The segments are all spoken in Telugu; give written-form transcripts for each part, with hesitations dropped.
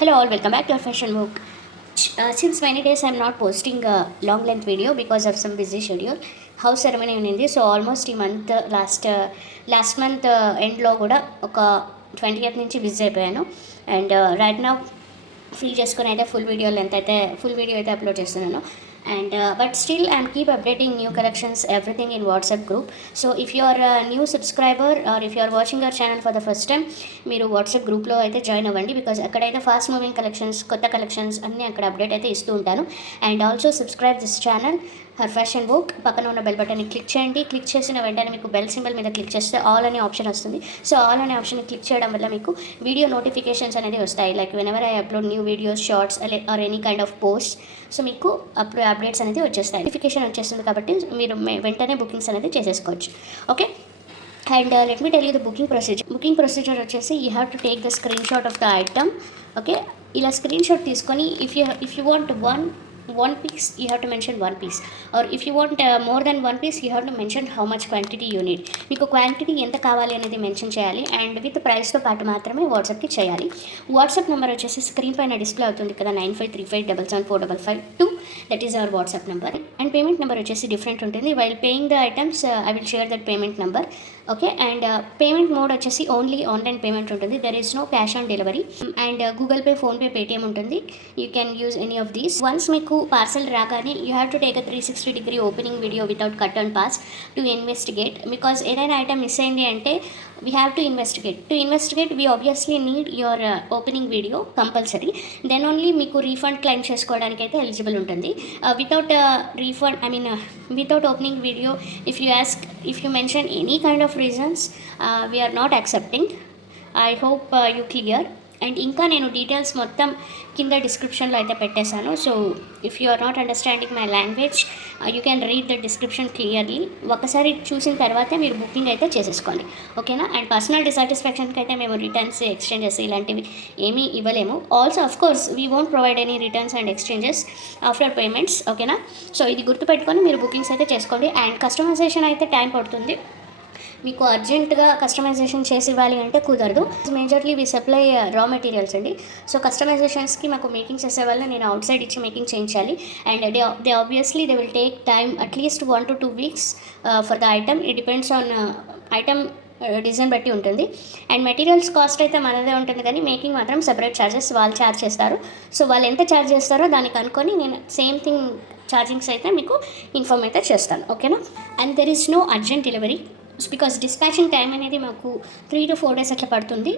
Hello all, welcome back to our fashion book. Since many days I'm not posting a long length video because of some busy schedule. House ceremony ఉంది. సో ఆల్మోస్ట్ ఈ మంత్ లాస్ట్ మంత్ ఎండ్లో కూడా ఒక 20th నుంచి బిజీ అయిపోయాను. అండ్ రైట్ నౌ ఫ్రీ చేసుకొని అయితే ఫుల్ వీడియో అయితే అప్లోడ్ చేస్తున్నాను. And but still I'm keep updating new collections, everything in WhatsApp group. So if you are a new subscriber or if you are watching our channel for the first time, మీరు వాట్సాప్ గ్రూప్లో అయితే జాయిన్ అవ్వండి. బికాజ్ అక్కడైతే ఫాస్ట్ మూవింగ్ కలెక్షన్స్, కొత్త కలెక్షన్స్ అన్నీ అక్కడ అప్డేట్ అయితే ఇస్తూ ఉంటాను. And also subscribe this channel her fashion book. పక్కన ఉన్న బెల్ బటన్ని క్లిక్ చేయండి. క్లిక్ చేసిన వెంటనే మీకు బెల్ సింబల్ మీద క్లిక్ చేస్తే ఆల్ అనే ఆప్షన్ వస్తుంది. సో ఆల్ అనే ఆప్షన్ క్లిక్ చేయడం వల్ల మీకు వీడియో నోటిఫికేషన్స్ అనేది వస్తాయి. Like whenever I upload new videos, shorts or any kind of post, so మీకు అప్డేట్స్ అనేది వచ్చేస్తాయి. నోటిఫికేషన్ వచ్చేస్తుంది కాబట్టి మీరు వెంటనే బుకింగ్స్ అనేది చేసేసుకోవచ్చు. Okay, and let me tell you the booking procedure వచ్చేసి you have to take the screenshot of the item. Okay, ఇలా స్క్రీన్ షాట్ తీసుకొని if you want one piece, you have to mention one piece, or if you want more than one piece, you have to mention how much quantity you need. మీకు క్వాంటిటీ ఎంత కావాలి అనేది మెన్షన్ చేయాలి. అండ్ విత్ ప్రైస్తో పాటు మాత్రమే వాట్సాప్కి చేయాలి. వాట్సాప్ నెంబర్ వచ్చేసి స్క్రీన్ పైన డిస్ప్లే అవుతుంది కదా, 9535774552. That is our WhatsApp number. And payment number వచ్చేసి డిఫరెంట్ ఉంటుంది. While paying the items I will share that payment number. Okay, and payment mode వచ్చేసి ఓన్లీ ఆన్లైన్ పేమెంట్ ఉంటుంది. There is no cash on delivery. And Google Pay, PhonePe, Paytm ఉంటుంది. You can use any of these. Once మీకు పార్సల్ రాగానే you have to take a 360-degree opening video without cut and pass to investigate. Because ఏదైనా ఐటమ్ మిస్ అయింది అంటే we have to investigate we obviously need your opening video compulsory. Then only మీకు రీఫండ్ క్లెయిమ్ చేసుకోవడానికి అయితే ఎలిజిబుల్ ఉంటుంది. Without without opening video if you mention any kind of reasons, we are not accepting. I hope you clear. And ఇంకా నేను డీటెయిల్స్ మొత్తం కింద డిస్క్రిప్షన్లో అయితే పెట్టేశాను. So if you are not understanding my language, you can read the description clearly. ఒకసారి చూసిన తర్వాతే మీరు బుకింగ్ అయితే చేసేసుకోండి. ఓకేనా? అండ్ పర్సనల్ డిసాటిస్ఫాక్షన్కి అయితే మేము రిటర్న్స్, ఎక్స్చేంజెస్ ఇలాంటివి ఏమీ ఇవ్వలేము. Also of course we won't provide any returns and exchanges after payments. ఓకేనా? సో ఇది గుర్తుపెట్టుకొని మీరు బుకింగ్స్ అయితే చేసుకోండి. అండ్ కస్టమైజేషన్ అయితే టైం పడుతుంది. మీకు అర్జెంటుగా కస్టమైజేషన్ చేసి ఇవ్వాలి అంటే కుదరదు. మేజర్లీ వి సప్లై రా మెటీరియల్స్ అండి. సో కస్టమైజేషన్స్కి మాకు మేకింగ్ చేసే వల్ల నేను అవుట్ సైడ్ ఇచ్చి మేకింగ్ చేయించాలి. And they obviously they will take time at least 1 to 2 weeks for the item. It depends on item design బట్టి ఉంటుంది. అండ్ మెటీరియల్స్ కాస్ట్ అయితే మనదే ఉంటుంది, కానీ మేకింగ్ మాత్రం సెపరేట్ ఛార్జెస్ వాళ్ళు ఛార్జ్ చేస్తారు. సో వాళ్ళు ఎంత ఛార్జ్ చేస్తారో దానికి అనుకొని నేను సేమ్ థింగ్ ఛార్జింగ్స్ అయితే మీకు ఇన్ఫార్మ్ అయితే చేస్తాను. ఓకేనా? And there is no urgent delivery because dispatching time అనేది మాకు 3 to 4 days అట్లా పడుతుంది.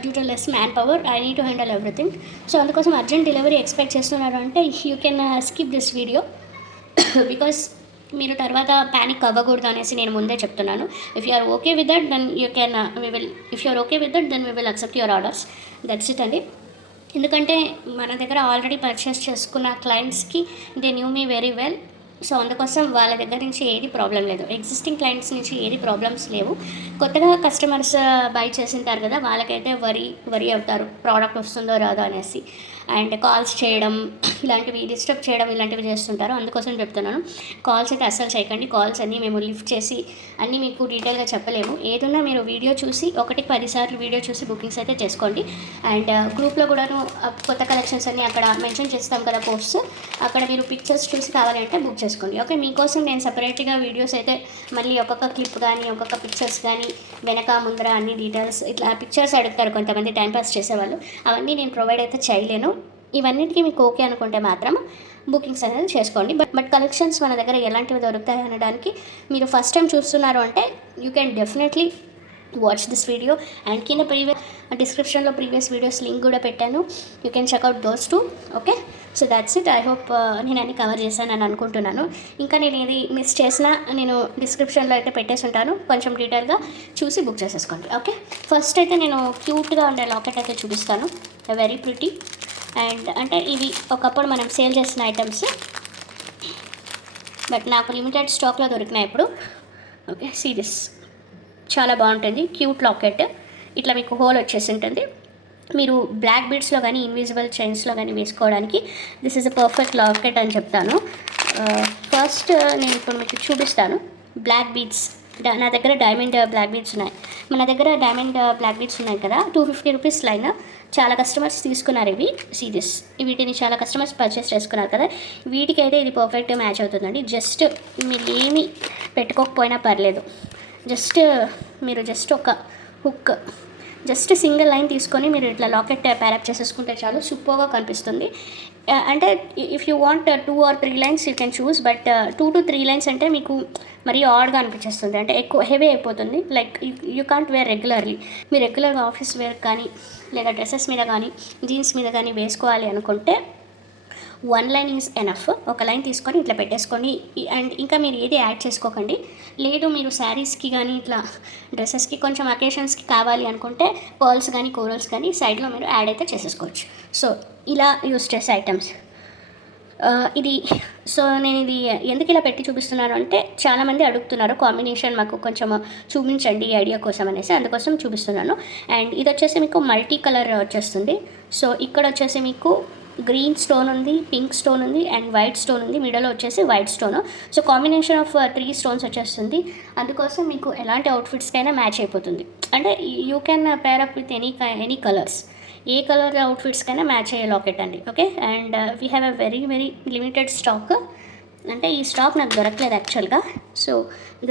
Due to less man power I need to handle everything. So అందుకోసం అర్జెంట్ డెలివరీ ఎక్స్పెక్ట్ చేస్తున్నారు అంటే you can skip this video because మీరు తర్వాత ప్యానిక్ అవ్వకూడదు అనేసి నేను ముందే చెప్తున్నాను. If you are okay with that then you can if you are okay with that then we will accept your orders. That's it అండి. ఎందుకంటే మన దగ్గర ఆల్రెడీ పర్చేస్ చేసుకున్న క్లయింట్స్కి they knew me very well. So అందుకోసం వాళ్ళ దగ్గర నుంచి ఏది ప్రాబ్లం లేదు, ఎగ్జిస్టింగ్ క్లయింట్స్ నుంచి ఏది ప్రాబ్లమ్స్ లేవు. కొత్తగా కస్టమర్స్ బై చేసింటారు కదా, వాళ్ళకైతే వరీ అవుతారు ప్రోడక్ట్ వస్తుందో రాదో అనేసి. అండ్ కాల్స్ చేయడం ఇలాంటివి, డిస్టర్బ్ చేయడం ఇలాంటివి చేస్తుంటారు. అందుకోసం చెప్తున్నాను, కాల్స్ అయితే అస్సలు చేయకండి. కాల్స్ అన్నీ మేము లిఫ్ట్ చేసి అన్నీ మీకు డీటెయిల్గా చెప్పలేము. ఏదన్నా మీరు వీడియో చూసి 1-10 సార్లు వీడియో చూసి బుకింగ్స్ అయితే చేసుకోండి. అండ్ గ్రూప్లో కూడాను కొత్త కలెక్షన్స్ అన్నీ అక్కడ మెన్షన్ చేస్తాం కదా పోస్ట్స్, అక్కడ మీరు పిక్చర్స్ చూసి కావాలంటే బుక్ చేసుకోండి. ఓకే, మీకోసం నేను సపరేట్గా వీడియోస్ అయితే మళ్ళీ ఒక్కొక్క క్లిప్ కానీ ఒక్కొక్క పిక్చర్స్ కానీ వెనక ముందర అన్ని డీటెయిల్స్ ఇట్లా పిక్చర్స్ అడుగుతారు కొంతమంది టైంపాస్ చేసేవాళ్ళు, అవన్నీ నేను ప్రొవైడ్ అయితే చేయలేను. ఇవన్నిటికీ మీకు ఓకే అనుకుంటే మాత్రం బుకింగ్స్ అనేది చేసుకోండి. బట్ కలెక్షన్స్ మన దగ్గర ఎలాంటివి దొరుకుతాయి అనడానికి మీరు ఫస్ట్ టైం చూస్తున్నారు అంటే you can definitely watch this video. And కింద డిస్క్రిప్షన్లో ప్రీవియస్ వీడియోస్ లింక్ కూడా పెట్టాను, you can checkout those two. Okay, so that's it. I hope నేను అన్ని కవర్ చేశానని అనుకుంటున్నాను. ఇంకా నేను ఏది మిస్ చేసినా నేను డిస్క్రిప్షన్లో అయితే పెట్టేసి ఉంటాను, కొంచెం డీటెయిల్గా చూసి బుక్ చేసేసుకోండి. ఓకే, ఫస్ట్ అయితే నేను క్యూట్గా ఉండే లాకెట్ అయితే చూపిస్తాను, వెరీ ప్రిటీ. అండ్ అంటే ఇవి ఒకప్పుడు మనం సేల్ చేసిన ఐటమ్స్, బట్ నాకు లిమిటెడ్ స్టాక్లో దొరికినాయి ఇప్పుడు. ఓకే, సీ దిస్, చాలా బాగుంటుంది క్యూట్ లాకెట్. ఇట్లా మీకు హోల్ వచ్చేసి ఉంటుంది. మీరు బ్లాక్ బీడ్స్లో కానీ ఇన్విజిబుల్ చైన్స్లో కానీ వేసుకోవడానికి this is a perfect locket అని చెప్తాను. ఫస్ట్ నేను ఇప్పుడు మీకు చూపిస్తాను బ్లాక్ బీడ్స్ నా దగ్గర డైమండ్ బ్లాక్ బీడ్స్ ఉన్నాయి. మన దగ్గర డైమండ్ బ్లాక్ బీడ్స్ ఉన్నాయి కదా, 250 రూపీస్ లైన్. చాలా కస్టమర్స్ తీసుకున్నారు ఇవి. సీరియస్ వీటిని చాలా కస్టమర్స్ పర్చేస్ చేసుకున్నారు కదా, వీటికైతే ఇది పర్ఫెక్ట్ మ్యాచ్ అవుతుందండి. జస్ట్ మీరు ఏమి పెట్టుకోకపోయినా పర్లేదు, మీరు ఒక హుక్, సింగిల్ లైన్ తీసుకొని మీరు ఇట్లా లాకెట్ ప్యారప్ చేసేసుకుంటే చాలు, సూపర్గా కనిపిస్తుంది. అంటే if you want 2 or 3 lines you can choose, but 2 to 3 lines అంటే మీకు మరీ ఆడ్గా అనిపించేస్తుంది, అంటే ఎక్కువ హెవీ అయిపోతుంది. Like you can't wear regularly. మీరు రెగ్యులర్గా ఆఫీస్ వేర్ కానీ లేదా డ్రెస్సెస్ మీద కానీ జీన్స్ మీద కానీ వేసుకోవాలి అనుకుంటే 1 లైన్ ఈజ్ ఎనఫ్. ఒక లైన్ తీసుకొని ఇట్లా పెట్టేసుకొని, అండ్ ఇంకా మీరు ఏది యాడ్ చేసుకోకండి. లేదు మీరు శారీస్కి కానీ ఇట్లా డ్రెస్సెస్కి కొంచెం అకేషన్స్కి కావాలి అనుకుంటే పర్ల్స్ కానీ కోరల్స్ కానీ సైడ్లో మీరు యాడ్ అయితే చేసేసుకోవచ్చు. సో ఇలా యూస్ చేసే ఐటమ్స్ ఇది. సో నేను ఇది ఎందుకు ఇలా పెట్టి చూపిస్తున్నాను అంటే చాలామంది అడుగుతున్నారు కాంబినేషన్ మాకు కొంచెం చూపించండి ఐడియా కోసం అనేసి, అందుకోసం చూపిస్తున్నాను. అండ్ ఇది వచ్చేసి మీకు మల్టీ కలర్ వచ్చేస్తుంది. సో ఇక్కడ వచ్చేసి మీకు గ్రీన్ స్టోన్ ఉంది, పింక్ స్టోన్ ఉంది అండ్ వైట్ స్టోన్ ఉంది. మిడిల్లో వచ్చేసి white stone. So combination of 3 stones వచ్చేస్తుంది. అందుకోసం మీకు ఎలాంటి అవుట్ఫిట్స్కైనా మ్యాచ్ అయిపోతుంది. అంటే you can pair up with any colours. ఏ కలర్ అవుట్ఫిట్స్కైనా మ్యాచ్ అయ్యే లాకెట్ అండి. Okay, and we have a very limited stock. అంటే ఈ స్టాక్ నాకు దొరకలేదు యాక్చువల్గా. So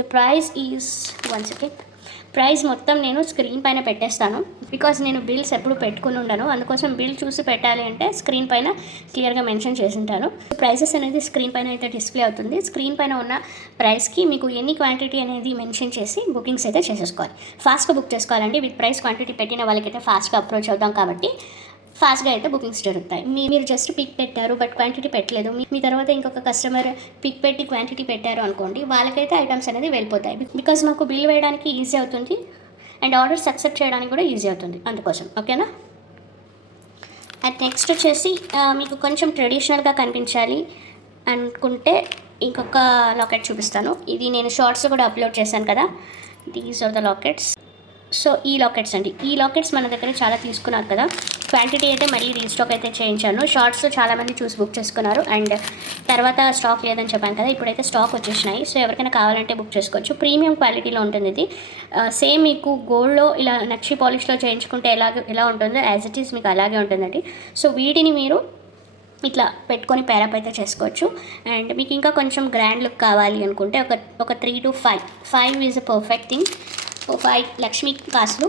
the price is one second. Price మొత్తం నేను స్క్రీన్ పైన పెట్టేస్తాను, బికాజ్ నేను బిల్స్ ఎప్పుడు పెట్టుకుని ఉండను. అందుకోసం బిల్ చూసి పెట్టాలి అంటే స్క్రీన్ పైన క్లియర్గా మెన్షన్ చేసి ఉంటాను. ప్రైసెస్ అనేది స్క్రీన్ పైన అయితే డిస్ప్లే అవుతుంది. స్క్రీన్ పైన ఉన్న ప్రైస్కి మీకు ఎన్ని క్వాంటిటీ అనేది మెన్షన్ చేసి బుకింగ్స్ అయితే చేసేసుకోవాలి. ఫాస్ట్గా బుక్ చేసుకోవాలండి. విత్ ప్రైస్ క్వాంటిటీ పెట్టిన వాళ్ళకైతే ఫాస్ట్గా అప్రోచ్ అవుతాం కాబట్టి ఫాస్ట్గా అయితే బుకింగ్స్ జరుగుతాయి. మీరు జస్ట్ పిక్ పెట్టారు బట్ క్వాంటిటీ పెట్టలేదు, మీ తర్వాత ఇంకొక కస్టమర్ పిక్ పెట్టి క్వాంటిటీ పెట్టారు అనుకోండి, వాళ్ళకైతే ఐటమ్స్ అనేది వెళ్ళిపోతాయి. బికాజ్ మాకు బిల్ వేయడానికి ఈజీ అవుతుంది అండ్ ఆర్డర్స్ యాక్సెప్ట్ చేయడానికి కూడా ఈజీ అవుతుంది అందుకోసం. ఓకేనా. అండ్ నెక్స్ట్ వచ్చేసి మీకు కొంచెం ట్రెడిషనల్గా కనిపించాలి అనుకుంటే ఇంకొక లాకెట్ చూపిస్తాను. ఇది నేను షార్ట్స్ కూడా అప్లోడ్ చేశాను కదా, these are the lockets. So ఈ లాకెట్స్ అండి, ఈ లాకెట్స్ మన దగ్గర చాలా తీసుకున్నారు కదా, క్వాంటిటీ అయితే మరీ రీస్టాక్ అయితే చేయించాను. షార్ట్స్లో చాలామంది చూసి బుక్ చేసుకున్నారు అండ్ తర్వాత స్టాక్ లేదని చెప్పాను కదా, ఇప్పుడైతే స్టాక్ వచ్చేసినాయి. సో ఎవరికైనా కావాలంటే బుక్ చేసుకోవచ్చు. ప్రీమియం క్వాలిటీలో ఉంటుంది ఇది. సేమ్ మీకు గోల్డ్లో ఇలా నక్షి పాలిష్లో చేయించుకుంటే ఎలా ఉంటుందో యాజ్ ఇట్ ఈస్ మీకు అలాగే ఉంటుందండి. సో వీటిని మీరు ఇట్లా పెట్టుకొని పేరప్ అయితే చేసుకోవచ్చు. అండ్ మీకు ఇంకా కొంచెం గ్రాండ్ లుక్ కావాలి అనుకుంటే ఒక 3 to 5 is a perfect thing. 5 Lakshmi కాసులు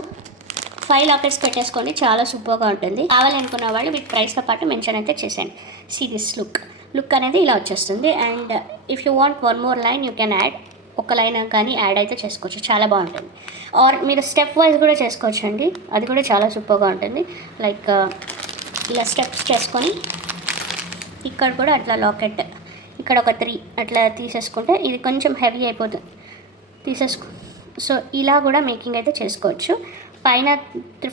5 లాకెట్స్ పెట్టేసుకోండి, చాలా సూపర్గా ఉంటుంది. కావాలి అనుకున్న వాళ్ళు వీటి ప్రైస్తో పాటు మెన్షన్ అయితే చేసేయండి. సీరియస్ లుక్ అనేది ఇలా వచ్చేస్తుంది. And if you want 1 more line you can add. ఒక లైన్ కానీ యాడ్ అయితే చేసుకోవచ్చు, చాలా బాగుంటుంది. ఆర్ మీరు స్టెప్ వైజ్ కూడా చేసుకోవచ్చు అండి, అది కూడా చాలా సూపర్గా ఉంటుంది. లైక్ ఇలా స్టెప్స్ చేసుకొని ఇక్కడ కూడా అట్లా లాకెట్ ఇక్కడ ఒక 3 అట్లా తీసేసుకుంటే ఇది కొంచెం హెవీ అయిపోతుంది, సో ఇలా కూడా మేకింగ్ అయితే చేసుకోవచ్చు. పైన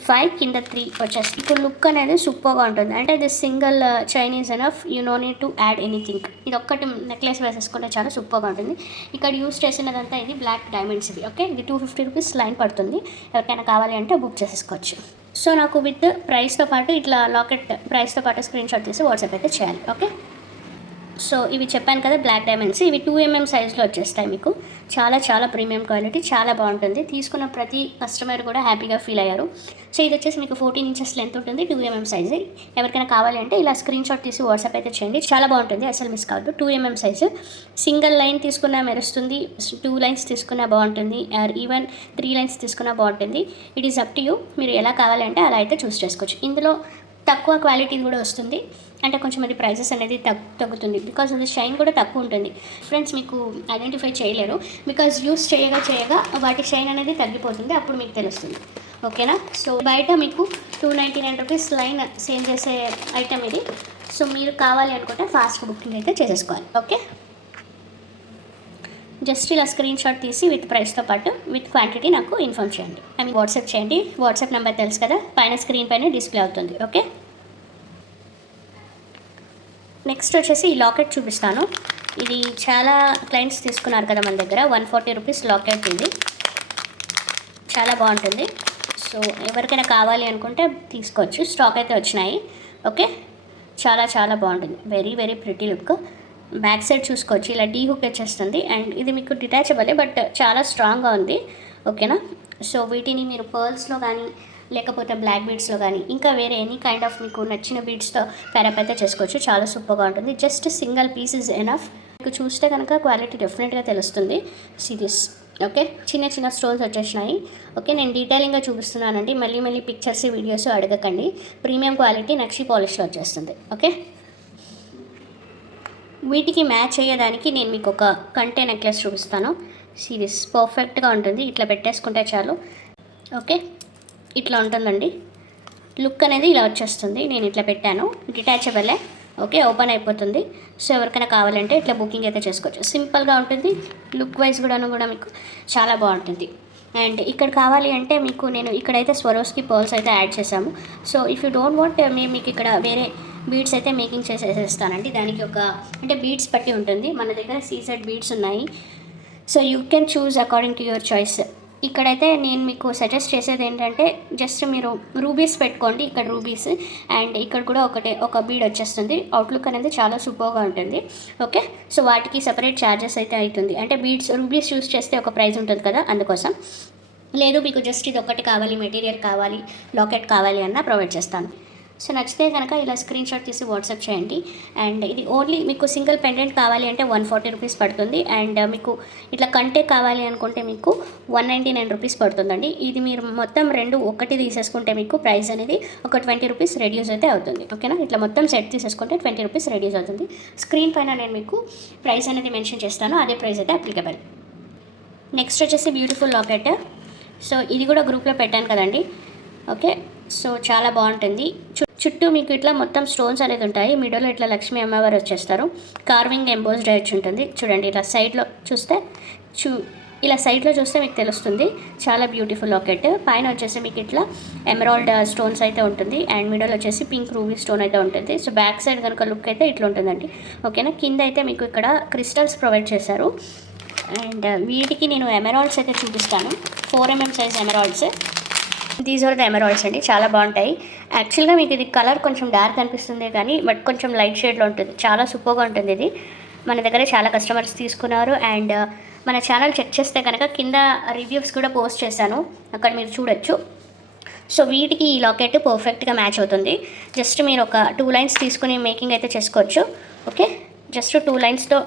5 కింద 3 వచ్చేసి ఇప్పుడు లుక్ అనేది సూపర్గా ఉంటుంది. అంటే ఇది single chain is enough, you know need to add anything. ఇది ఒక్కటి నెక్లెస్ వేసేసుకుంటే చాలా సూపర్గా ఉంటుంది. ఇక్కడ యూస్ చేసినదంతా ఇది బ్లాక్ డైమండ్స్ ఇది. ఓకే, ఇది 250 రూపీస్ లైన్ పడుతుంది. ఎవరికైనా కావాలి అంటే బుక్ చేసేసుకోవచ్చు. సో నాకు విత్ ప్రైస్తో పాటు ఇట్లా లాకెట్ ప్రైస్తో పాటు స్క్రీన్ షాట్ తీసి వాట్సాప్ అయితే చేయాలి. ఓకే, సో ఇవి చెప్పాను కదా బ్లాక్ డైమండ్స్, ఇవి 2mm సైజ్లో వచ్చేస్తాయి మీకు. చాలా ప్రీమియం క్వాలిటీ, చాలా బాగుంటుంది. తీసుకున్న ప్రతి కస్టమర్ కూడా హ్యాపీగా ఫీల్ అయ్యారు. సో ఇది వచ్చేసి మీకు 14 inches లెంత్ ఉంటుంది, 2mm సైజు. ఎవరికైనా కావాలి అంటే ఇలా స్క్రీన్ షాట్ తీసి వాట్సాప్ అయితే చేయండి, చాలా బాగుంటుంది, అసలు మిస్ కావద్దు. 2mm సైజు, సింగిల్ లైన్ తీసుకున్నా మెరుస్తుంది, 2 లైన్స్ తీసుకున్నా బాగుంటుంది, ఆర్ ఈవెన్ 3 లైన్స్ తీసుకున్నా బాగుంటుంది. It is up to you, మీరు ఎలా కావాలంటే అలా అయితే చూస్ చేసుకోవచ్చు. ఇందులో తక్కువ క్వాలిటీ కూడా వస్తుంది, అంటే కొంచెం అది ప్రైసెస్ అనేది తగ్గుతుంది, బికాజ్ అది షైన్ కూడా తక్కువ ఉంటుంది. ఫ్రెండ్స్ మీకు ఐడెంటిఫై చేయలేరు, బికాజ్ యూస్ చేయగా వాటి షైన్ అనేది తగ్గిపోతుంది, అప్పుడు మీకు తెలుస్తుంది. ఓకేనా. సో బయట మీకు 299 రూపీస్ లైన్ సేల్ చేసే ఐటమ్ ఇది. సో మీరు కావాలి అనుకుంటే ఫాస్ట్ బుకింగ్ అయితే చేసేసుకోవాలి. ఓకే, జస్ట్ ఇలా స్క్రీన్ షాట్ తీసి విత్ ప్రైస్తో పాటు విత్ క్వాంటిటీ నాకు ఇన్ఫార్మ్ చేయండి, వాట్సాప్ చేయండి. వాట్సాప్ నెంబర్ తెలుసు కదా, పైన స్క్రీన్ పైన డిస్ప్లే అవుతుంది. ఓకే, నెక్స్ట్ వచ్చేసి ఈ లాకెట్ చూపిస్తాను. ఇది చాలా క్లయింట్స్ తీసుకున్నారు కదా మన దగ్గర, 140 రూపీస్ లాకెట్ ఇది, చాలా బాగుంటుంది. సో ఎవరికైనా కావాలి అనుకుంటే తీసుకోవచ్చు, స్టాక్ అయితే వచ్చినాయి. ఓకే, చాలా బాగుంటుంది, very pretty look. Back side చూసుకోవచ్చు, ఇలా డీ హుక్ వచ్చేస్తుంది. అండ్ ఇది మీకు డిటాచబుల్ బట్ చాలా స్ట్రాంగ్గా ఉంది. ఓకేనా. సో వీటిని మీరు పర్ల్స్లో కానీ లేకపోతే బ్లాక్ బీడ్స్లో కానీ ఇంకా వేరే ఎనీ కైండ్ ఆఫ్ మీకు నచ్చిన బీడ్స్తో ప్యారప్ అయితే చేసుకోవచ్చు. చాలా సూపర్గా ఉంటుంది. Just single piece is enough. మీకు చూస్తే కనుక క్వాలిటీ డెఫినెట్గా తెలుస్తుంది. సిరీస్ ఓకే, చిన్న చిన్న స్టోన్స్ వచ్చేసినాయి. ఓకే, నేను డీటెయిలింగ్గా చూపిస్తున్నానండి. మళ్ళీ పిక్చర్స్ వీడియోస్ అడగకండి. ప్రీమియం క్వాలిటీ నక్షి పాలిష్లో వచ్చేస్తుంది. ఓకే, వీటికి మ్యాచ్ అయ్యేదానికి నేను మీకు ఒక కంటే నెక్లెస్ చూపిస్తాను. సిరీస్ పర్ఫెక్ట్గా ఉంటుంది. ఇట్లా పెట్టేసుకుంటే చాలు. ఓకే, ఇట్లా ఉంటుందండి. లుక్ అనేది ఇలా వచ్చేస్తుంది. నేను ఇట్లా పెట్టాను, డిటాచబులే. ఓకే, ఓపెన్ అయిపోతుంది. సో ఎవరికైనా కావాలంటే ఇట్లా బుకింగ్ అయితే చేసుకోవచ్చు. సింపుల్గా ఉంటుంది. లుక్ వైజ్ కూడా మీకు చాలా బాగుంటుంది. అండ్ ఇక్కడ కావాలి అంటే మీకు నేను ఇక్కడైతే స్వరోస్కి పర్ల్స్ అయితే యాడ్ చేశాము. So if you don't want మేము మీకు ఇక్కడ వేరే బీడ్స్ అయితే మేకింగ్ చేసేస్తానండి. దానికి ఒక అంటే బీడ్స్ పట్టి ఉంటుంది. మన దగ్గర సీజెడ్ బీడ్స్ ఉన్నాయి. So you can choose according to your choice. ఇక్కడైతే నేను మీకు సజెస్ట్ చేసేది ఏంటంటే జస్ట్ మీరు రూబీస్ పెట్టుకోండి. ఇక్కడ రూబీస్ అండ్ ఇక్కడ కూడా ఒక బీడ్ వచ్చేస్తుంది. అవుట్లుక్ అనేది చాలా సూపర్గా ఉంటుంది. ఓకే, సో వాటికి సపరేట్ ఛార్జెస్ అయితే అవుతుంది. అంటే రూబీస్ యూస్ చేస్తే ఒక ప్రైస్ ఉంటుంది కదా, అందుకోసం. లేదు మీకు జస్ట్ ఇది ఒక్కటి కావాలి, మెటీరియల్ కావాలి, లాకెట్ కావాలి అన్న ప్రొవైడ్ చేస్తాను. సో నచ్చితే కనుక ఇలా స్క్రీన్ షాట్ తీసి వాట్సాప్ చేయండి. అండ్ ఇది ఓన్లీ మీకు సింగిల్ పెండెంట్ కావాలి అంటే 140 రూపీస్ పడుతుంది. అండ్ మీకు ఇట్లా కంటే కావాలి అనుకుంటే మీకు 199 రూపీస్ పడుతుందండి. ఇది మీరు మొత్తం రెండు ఒకటి తీసేసుకుంటే మీకు ప్రైస్ అనేది ఒక 20 రూపీస్ రెడ్యూస్ అయితే అవుతుంది. ఓకేనా, ఇట్లా మొత్తం సెట్ తీసేసుకుంటే 20 రూపీస్ రెడ్యూస్ అవుతుంది. స్క్రీన్ పైన నేను మీకు ప్రైస్ అనేది మెన్షన్ చేస్తాను, అదే ప్రైస్ అయితే అప్లికబుల్. నెక్స్ట్ వచ్చేసి బ్యూటిఫుల్ లాకెట్. సో ఇది కూడా గ్రూప్లో పెట్టాను కదండి. ఓకే, సో చాలా బాగుంటుంది. చుట్టూ మీకు ఇట్లా మొత్తం స్టోన్స్ అనేది ఉంటాయి. మిడిల్లో ఇట్లా లక్ష్మీ అమ్మవారు వచ్చేస్తారు. కార్వింగ్ ఎంబోస్డ్ వచ్చి ఉంటుంది. చూడండి ఇలా సైడ్లో చూస్తే ఇలా సైడ్లో చూస్తే మీకు తెలుస్తుంది. చాలా బ్యూటిఫుల్ లాకెట్. పైన వచ్చేసి మీకు ఇట్లా ఎమరాల్డ్ స్టోన్స్ అయితే ఉంటుంది. అండ్ మిడిల్ వచ్చేసి పింక్ రూబీ స్టోన్ అయితే ఉంటుంది. సో బ్యాక్ సైడ్ కనుక లుక్ అయితే ఇట్లా ఉంటుందండి. ఓకేనా, కింద అయితే మీకు ఇక్కడ క్రిస్టల్స్ ప్రొవైడ్ చేశారు. అండ్ వీటికి నేను ఎమరాల్డ్స్ అయితే చూపిస్తాను. 4mm size emeralds. These are the emeralds అండి, చాలా బాగుంటాయి. యాక్చువల్గా మీకు ఇది కలర్ కొంచెం డార్క్ అనిపిస్తుంది కానీ బట్ కొంచెం లైట్ షేడ్లో ఉంటుంది. చాలా సూపర్గా ఉంటుంది ఇది. మన దగ్గర చాలా కస్టమర్స్ తీసుకున్నారు. అండ్ మన ఛానల్ చెక్ చేస్తే కనుక కింద రివ్యూస్ కూడా పోస్ట్ చేశాను, అక్కడ మీరు చూడొచ్చు. సో వీటికి ఈ లాకెట్ పర్ఫెక్ట్గా మ్యాచ్ అవుతుంది. జస్ట్ మీరు ఒక 2 లైన్స్ తీసుకుని మేకింగ్ అయితే చేసుకోవచ్చు. ఓకే, జస్ట్ 2 లైన్స్తో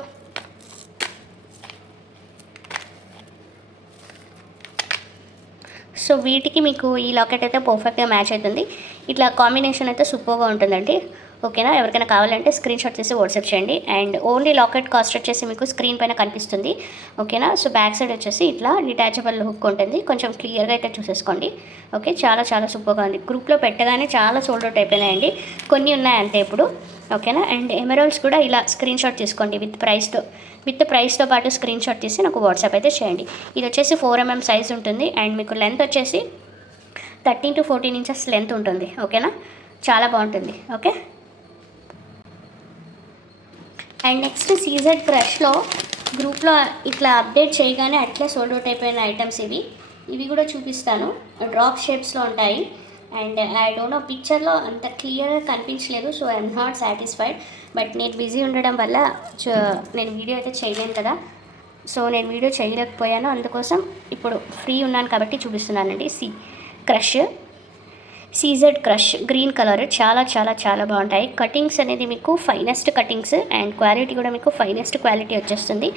సో వీటికి మీకు ఈ లాకెట్ అయితే పర్ఫెక్ట్గా మ్యాచ్ అవుతుంది. ఇట్లా కాంబినేషన్ అయితే సూపర్గా ఉంటుందండి. ఓకేనా, ఎవరికైనా కావాలంటే స్క్రీన్ షాట్ తీసి వాట్సాప్ చేయండి. అండ్ ఓన్లీ లాకెట్ కాస్ట్ వచ్చేసి మీకు స్క్రీన్ పైన కనిపిస్తుంది. ఓకేనా, సో బ్యాక్ సైడ్ వచ్చేసి ఇట్లా డిటాచబుల్ హుక్ ఉంటుంది. కొంచెం క్లియర్గా అయితే చూసేసుకోండి. ఓకే, చాలా సూపర్గా ఉంది. గ్రూప్లో పెట్టగానే చాలా సోల్డ్ అవుట్ అయిపోయినాయండి. కొన్ని ఉన్నాయి అంతే ఇప్పుడు. ఓకేనా, అండ్ ఎమరాల్డ్స్ కూడా ఇలా స్క్రీన్ షాట్ తీసుకోండి విత్ ప్రైస్తో పాటు స్క్రీన్ షాట్ తీసి నాకు వాట్సాప్ అయితే చేయండి. ఇది వచ్చేసి 4mm సైజ్ ఉంటుంది. అండ్ మీకు లెంత్ వచ్చేసి 13 to 14 ఇంచెస్ లెంత్ ఉంటుంది. ఓకేనా, చాలా బాగుంటుంది. ఓకే, అండ్ నెక్స్ట్ సీజెడ్ క్రష్లో గ్రూప్లో ఇట్లా అప్డేట్ చేయగానే అట్లే సోల్డ్ అవుట్ అయిపోయిన ఐటమ్స్ ఇవి కూడా చూపిస్తాను. డ్రాప్ షేప్స్లో ఉంటాయి. అండ్ ఐ డోంట్ నో, పిక్చర్లో అంత క్లియర్గా కనిపించలేదు. So I'm not satisfied. But నేను బిజీ ఉండడం వల్ల నేను వీడియో అయితే చేయలేను కదా. సో నేను వీడియో చేయలేకపోయాను, అందుకోసం ఇప్పుడు ఫ్రీ ఉన్నాను కాబట్టి చూపిస్తున్నానండి. CZ crush green colour. చాలా బాగుంటాయి. కటింగ్స్ అనేది మీకు ఫైనెస్ట్ కటింగ్స్ అండ్ క్వాలిటీ కూడా మీకు ఫైనెస్ట్ క్వాలిటీ వచ్చేస్తుంది.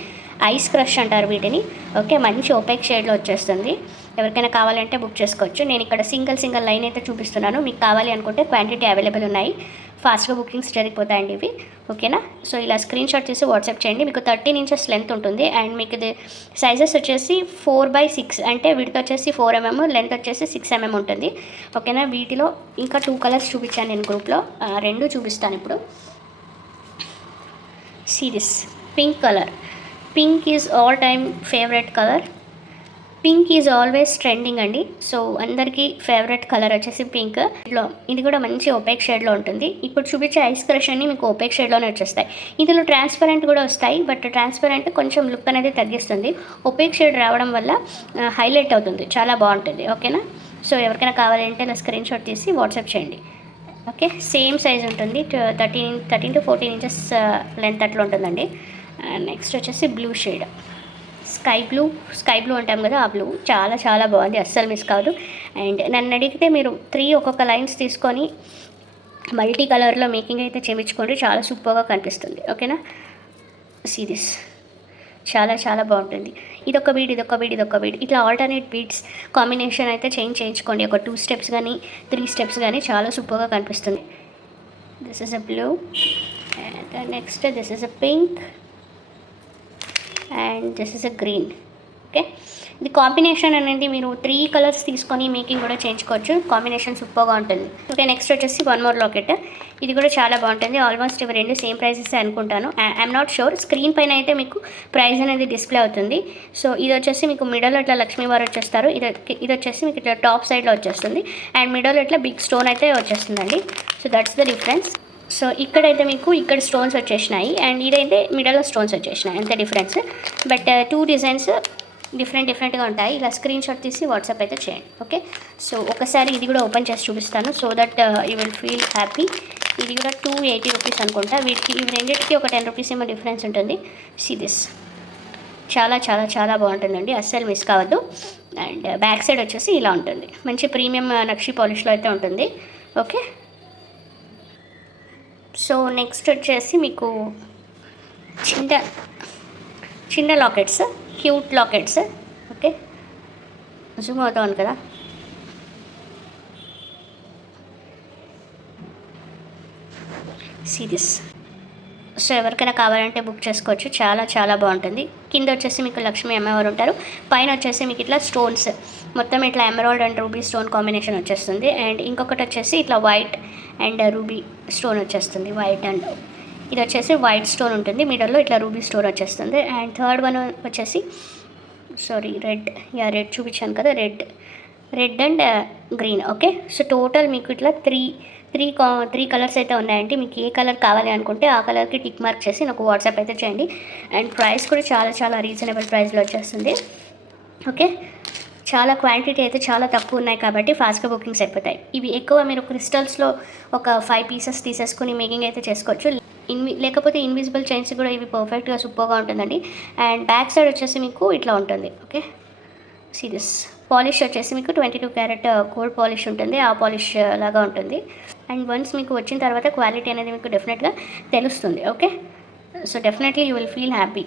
ఐస్ క్రష్ అంటారు వీటిని. ఓకే, మంచి ఓపెక్ షేడ్లో వచ్చేస్తుంది. ఎవరికైనా కావాలంటే బుక్ చేసుకోవచ్చు. నేను ఇక్కడ సింగిల్ లైన్ అయితే చూపిస్తున్నాను. మీకు కావాలి అనుకుంటే క్వాంటిటీ అవైలబుల్ ఉన్నాయి. ఫాస్ట్గా బుకింగ్స్ జరిగిపోతాయండి ఇవి. ఓకేనా, సో ఇలా స్క్రీన్ షాట్ తీసి వాట్సాప్ చేయండి. మీకు 13 ఇంచెస్ లెంత్ ఉంటుంది. అండ్ మీకు ఇది సైజెస్ వచ్చేసి 4x6 అంటే విడ్త్ వచ్చేసి 4mm, లెంత్ వచ్చేసి 6mm ఉంటుంది. ఓకేనా, వీటిలో ఇంకా 2 కలర్స్ చూపించాను నేను గ్రూప్లో, 2 చూపిస్తాను ఇప్పుడు. Series pink colour. Pink is all time favourite colour. Pink is always trending అండి. సో అందరికీ ఫేవరెట్ కలర్ వచ్చేసి పింక్. ఇది కూడా మంచి ఓపెక్ షేడ్లో ఉంటుంది. ఇప్పుడు చూపించే ఐస్ క్రష్ అన్ని మీకు ఓపెక్ షేడ్లోనే వచ్చేస్తాయి. ఇందులో ట్రాన్స్పరెంట్ కూడా వస్తాయి. బట్ ట్రాన్స్పరెంట్ కొంచెం లుక్ అనేది తగ్గిస్తుంది. ఓపెక్ షేడ్ రావడం వల్ల హైలైట్ అవుతుంది, చాలా బాగుంటుంది. ఓకేనా, సో ఎవరికైనా కావాలంటే నా స్క్రీన్ షాట్ తీసి వాట్సాప్ చేయండి. ఓకే, సేమ్ సైజ్ ఉంటుంది, 13 to 14 ఇంచెస్ లెంత్ అట్లా ఉంటుందండి. అండ్ నెక్స్ట్ వచ్చేసి బ్లూ షేడ్, స్కై బ్లూ అంటాం కదా, ఆ బ్లూ చాలా చాలా బాగుంది, అస్సలు మిస్ కాదు. అండ్ నన్ను అడిగితే మీరు 3 ఒక్కొక్క లైన్స్ తీసుకొని మల్టీ కలర్లో మేకింగ్ అయితే చేయించుకోండి, చాలా సూపర్గా కనిపిస్తుంది. ఓకేనా, సీరియస్ చాలా చాలా బాగుంటుంది. ఇదొక బీడ్ ఇట్లా ఆల్టర్నేట్ బీడ్స్ కాంబినేషన్ అయితే చేయించుకోండి, ఒక 2 స్టెప్స్ కానీ 3 స్టెప్స్ కానీ చాలా సూపర్గా కనిపిస్తుంది. This is a blue and next this is a pink and this is a green. Okay, ఇది కాంబినేషన్ అనేది మీరు 3 కలర్స్ తీసుకొని మేకింగ్ కూడా చేయించుకోవచ్చు, కాంబినేషన్ సూపర్గా ఉంటుంది. ఓకే, నెక్స్ట్ వచ్చేసి 1 more లాకెట్, ఇది కూడా చాలా బాగుంటుంది. ఆల్మోస్ట్ ఇవి 2 సేమ్ ప్రైసెస్ అనుకుంటాను, ఐఎమ్ నాట్ షూర్. స్క్రీన్ పైన అయితే మీకు ప్రైస్ అనేది డిస్ప్లే అవుతుంది. సో ఇది వచ్చేసి మీకు మిడల్ ఇట్లా లక్ష్మీవారు వచ్చేస్తారు, ఇది వచ్చేసి మీకు ఇట్లా టాప్ సైడ్లో వచ్చేస్తుంది అండ్ మిడల్ ఇట్లా బిగ్ స్టోన్ అయితే వచ్చేస్తుందండి. So that's the difference. So ఇక్కడైతే మీకు ఇక్కడ స్టోన్స్ వచ్చేసినాయి అండ్ ఇదైతే మిడల్లో స్టోన్స్ వచ్చేసినాయి, అంతే డిఫరెన్స్. బట్ 2 డిజైన్స్ డిఫరెంట్గా ఉంటాయి. ఇలా స్క్రీన్ షాట్ తీసి వాట్సాప్ అయితే చేయండి. ఓకే, సో ఒకసారి ఇది కూడా ఓపెన్ చేసి చూపిస్తాను, so that you will feel happy. ఇది కూడా 280 రూపీస్ అనుకుంటా, వీటికి ఇవి రెండింటికి ఒక 10 రూపీస్ ఏమో డిఫరెన్స్ ఉంటుంది. సీ దిస్, చాలా చాలా చాలా బాగుంటుందండి, అస్సలు మిస్ కావద్దు. అండ్ బ్యాక్ సైడ్ వచ్చేసి ఇలా ఉంటుంది, మంచి ప్రీమియం నక్షి పాలిష్లో అయితే ఉంటుంది. ఓకే, సో నెక్స్ట్ వచ్చేసి మీకు చిన్న lockets, cute lockets. Okay, Zoom అవుతాను కదా, సీరియస్. సో ఎవరికైనా కావాలంటే బుక్ చేసుకోవచ్చు, చాలా చాలా బాగుంటుంది. కింద వచ్చేసి మీకు లక్ష్మీ అమ్మవారు ఉంటారు, పైన వచ్చేసి మీకు ఇట్లా స్టోన్స్ మొత్తం ఇట్లా emerald and ruby stone combination వచ్చేస్తుంది. అండ్ ఇంకొకటి వచ్చేసి ఇట్లా వైట్ అండ్ రూబీ స్టోన్ వచ్చేస్తుంది, వైట్ అండ్ ఇది వచ్చేసి వైట్ స్టోన్ ఉంటుంది, మిడల్లో ఇట్లా రూబీ స్టోన్ వచ్చేస్తుంది. అండ్ థర్డ్ వన్ వచ్చేసి రెడ్ చూపించాను కదా, red and green. Okay, so total మీకు ఇట్లా త్రీ కలర్స్ అయితే ఉన్నాయండి. మీకు ఏ కలర్ కావాలి అనుకుంటే ఆ కలర్కి టిక్ మార్క్ చేసి నాకు వాట్సాప్ అయితే చేయండి. అండ్ ప్రైస్ కూడా చాలా చాలా రీజనబుల్ ప్రైస్లో వచ్చేస్తుంది. ఓకే, చాలా క్వాంటిటీ అయితే చాలా తక్కువ ఉన్నాయి కాబట్టి ఫాస్ట్గా బుకింగ్స్ అయిపోతాయి. ఇవి ఎక్కువ మీరు క్రిస్టల్స్లో ఒక 5 పీసెస్ తీసేసుకుని మేకింగ్ అయితే చేసుకోవచ్చు, లేకపోతే ఇన్విజిబుల్ చైన్స్ కూడా ఇవి పర్ఫెక్ట్గా సూపర్గా ఉంటుందండి. అండ్ బ్యాక్ సైడ్ వచ్చేసి మీకు ఇట్లా ఉంటుంది. ఓకే, సీరియస్ పాలిష్ వచ్చేసి మీకు 22 క్యారెట్ గోల్డ్ పాలిష్ ఉంటుంది, ఆ పాలిష్ లాగా ఉంటుంది. అండ్ వన్స్ మీకు వచ్చిన తర్వాత క్వాలిటీ అనేది మీకు డెఫినెట్గా తెలుస్తుంది. Okay, so definitely you will feel happy.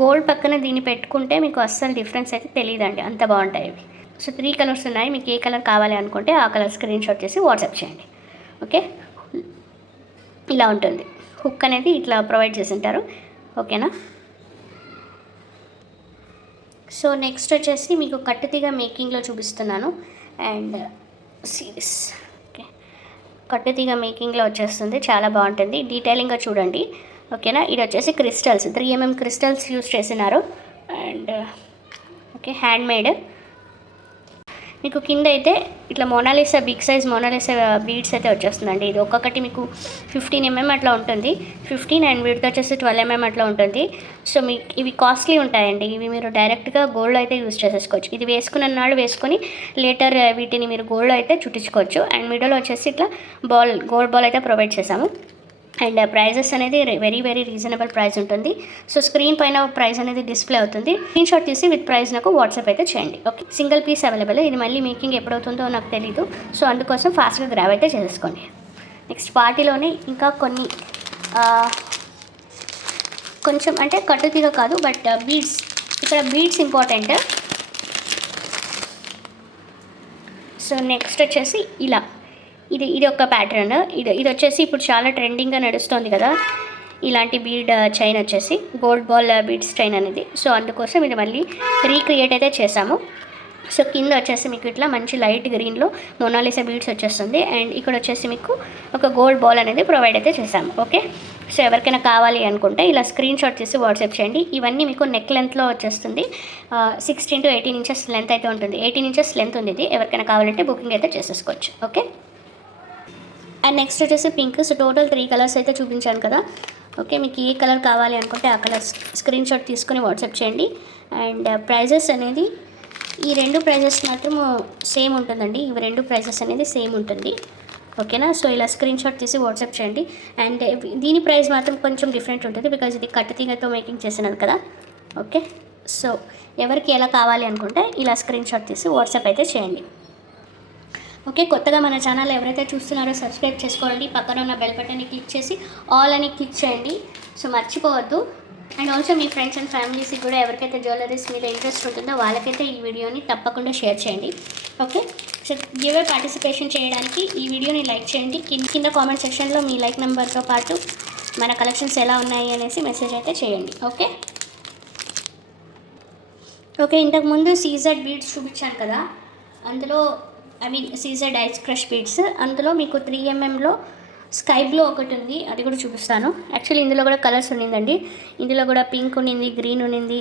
Gold పక్కన దీన్ని పెట్టుకుంటే మీకు అస్సలు డిఫరెన్స్ అయితే తెలియదండి, అంత బాగుంటాయి ఇవి. సో 3 కలర్స్ ఉన్నాయి, మీకు ఏ కలర్ కావాలి అనుకుంటే ఆ కలర్ స్క్రీన్ షాట్ చేసి వాట్సాప్ చేయండి. ఓకే, ఇలా ఉంటుంది, హుక్ అనేది ఇట్లా ప్రొవైడ్ చేసి ఉంటారు. ఓకేనా, సో నెక్స్ట్ వచ్చేసి మీకు కట్టుతీగ మేకింగ్లో చూపిస్తున్నాను. అండ్ సీరీస్, ఓకే, కట్టుతీగ మేకింగ్లో వచ్చేస్తుంది, చాలా బాగుంటుంది, డీటెయిలింగ్గా చూడండి. ఓకేనా, ఇది వచ్చేసి క్రిస్టల్స్ 3mm క్రిస్టల్స్ యూస్ చేసినారు. And okay, hand made. మీకు కింద అయితే ఇట్లా Mona Lisa big size Mona Lisa beads అయితే వచ్చేస్తుందండి. ఇది ఒక్కొక్కటి మీకు 15mm అట్లా ఉంటుంది, 15 అండ్ వీటితో వచ్చేసి 12mm అట్లా ఉంటుంది. సో మీకు ఇవి కాస్ట్లీ ఉంటాయండి, ఇవి మీరు డైరెక్ట్గా గోల్డ్ అయితే యూజ్ చేసేసుకోవచ్చు. ఇది వేసుకున్న నాడు వేసుకొని లేటర్ వీటిని మీరు గోల్డ్ అయితే చుట్టించుకోవచ్చు. అండ్ మిడిల్ వచ్చేసి ఇట్లా గోల్డ్ బాల్ అయితే ప్రొవైడ్ చేసాము. అండ్ ప్రైజెస్ అనేది వెరీ వెరీ రీజనబుల్ ప్రైస్ ఉంటుంది. సో స్క్రీన్ పైన ప్రైస్ అనేది డిస్ప్లే అవుతుంది, స్క్రీన్ షాట్ తీసి విత్ ప్రైస్ నాకు వాట్సాప్ అయితే చేయండి. ఓకే, సింగిల్ పీస్ అవైలబుల్, ఇది మళ్ళీ మేకింగ్ ఎప్పుడవుతుందో నాకు తెలీదు, సో అందుకోసం ఫాస్ట్గా గ్రాబ్ అయితే చేసేసుకోండి. నెక్స్ట్ పార్టీలోనే ఇంకా కొన్ని కొంచెం అంటే కట్టుతీగ కాదు బట్ బీడ్స్, ఇక్కడ బీడ్స్ ఇంపార్టెంట్. సో నెక్స్ట్ వచ్చేసి ఇలా ఇది ఒక ప్యాటర్న్, ఇది వచ్చేసి ఇప్పుడు చాలా ట్రెండింగ్గా నడుస్తుంది కదా, ఇలాంటి బీడ్ చైన్ వచ్చేసి గోల్డ్ బాల్ బీడ్స్ చైన్ అనేది. సో అందుకోసం ఇది మళ్ళీ రీక్రియేట్ అయితే చేసాము. సో కింద వచ్చేసి మీకు ఇట్లా మంచి లైట్ గ్రీన్లో మోనాలిసా బీడ్స్ వచ్చేస్తుంది. అండ్ ఇక్కడ వచ్చేసి మీకు ఒక గోల్డ్ బాల్ అనేది ప్రొవైడ్ అయితే చేసాము. ఓకే, సో ఎవరికైనా కావాలి అనుకుంటే ఇలా స్క్రీన్ షాట్ చేసి వాట్సాప్ చేయండి. ఇవన్నీ మీకు నెక్ లెంత్లో వచ్చేస్తుంది, 16 to 18 ఇంచెస్ లెంత్ అయితే ఉంటుంది, 18 ఇంచెస్ లెంత్ ఉంది ఇది. ఎవరికైనా కావాలంటే బుకింగ్ అయితే చేసేసుకోవచ్చు. ఓకే, అండ్ నెక్స్ట్ వచ్చేసి పింక్. సో టోటల్ 3 కలర్స్ అయితే చూపించాను కదా. ఓకే, మీకు ఏ కలర్ కావాలి అనుకుంటే ఆ కలర్ స్క్రీన్ షాట్ తీసుకొని వాట్సాప్ చేయండి. అండ్ ప్రైజెస్ అనేది ఈ రెండు ప్రైజెస్ మాత్రం సేమ్ ఉంటుందండి. ఇవి రెండు ప్రైజెస్ అనేది సేమ్ ఉంటుంది. ఓకేనా. సో ఇలా స్క్రీన్ షాట్ తీసి వాట్సాప్ చేయండి. అండ్ దీని ప్రైస్ మాత్రం కొంచెం డిఫరెంట్ ఉంటుంది, బికాజ్ ఇది కట్టుతీగతో మేకింగ్ చేసినది కదా. ఓకే. సో ఎవరికి ఎలా కావాలి అనుకుంటే ఇలా స్క్రీన్ షాట్ తీసి వాట్సాప్ అయితే చేయండి. ఓకే. కొత్తగా మన ఛానల్ ఎవరైతే చూస్తున్నారో సబ్స్క్రైబ్ చేసుకోండి. పక్కన ఉన్న బెల్ బటన్ని క్లిక్ చేసి ఆల్ అని క్లిక్ చేయండి. సో మర్చిపోవద్దు. అండ్ ఆల్సో మీ ఫ్రెండ్స్ అండ్ ఫ్యామిలీస్కి కూడా ఎవరికైతే జ్యువెలరీస్ మీద ఇంట్రెస్ట్ ఉంటుందో వాళ్ళకైతే ఈ వీడియోని తప్పకుండా షేర్ చేయండి. ఓకే. సో గివ్ పార్టిసిపేషన్ చేయడానికి ఈ వీడియోని లైక్ చేయండి. కింద కామెంట్ సెక్షన్లో మీ లైక్ నెంబర్తో పాటు మన కలెక్షన్స్ ఎలా ఉన్నాయి అనేసి మెసేజ్ అయితే చేయండి. ఓకే. ఓకే. ఇంతకుముందు సీజెడ్ బీడ్స్ చూపించాను కదా, అందులో సీజెడ్ ఐస్ క్రష్ బీడ్స్, అందులో మీకు 3mm స్కై బ్లూ ఒకటి ఉంది, అది కూడా చూపిస్తాను. యాక్చువల్లీ ఇందులో కూడా కలర్స్ ఉండిందండి. ఇందులో కూడా పింక్ ఉన్నింది, గ్రీన్ ఉన్నింది.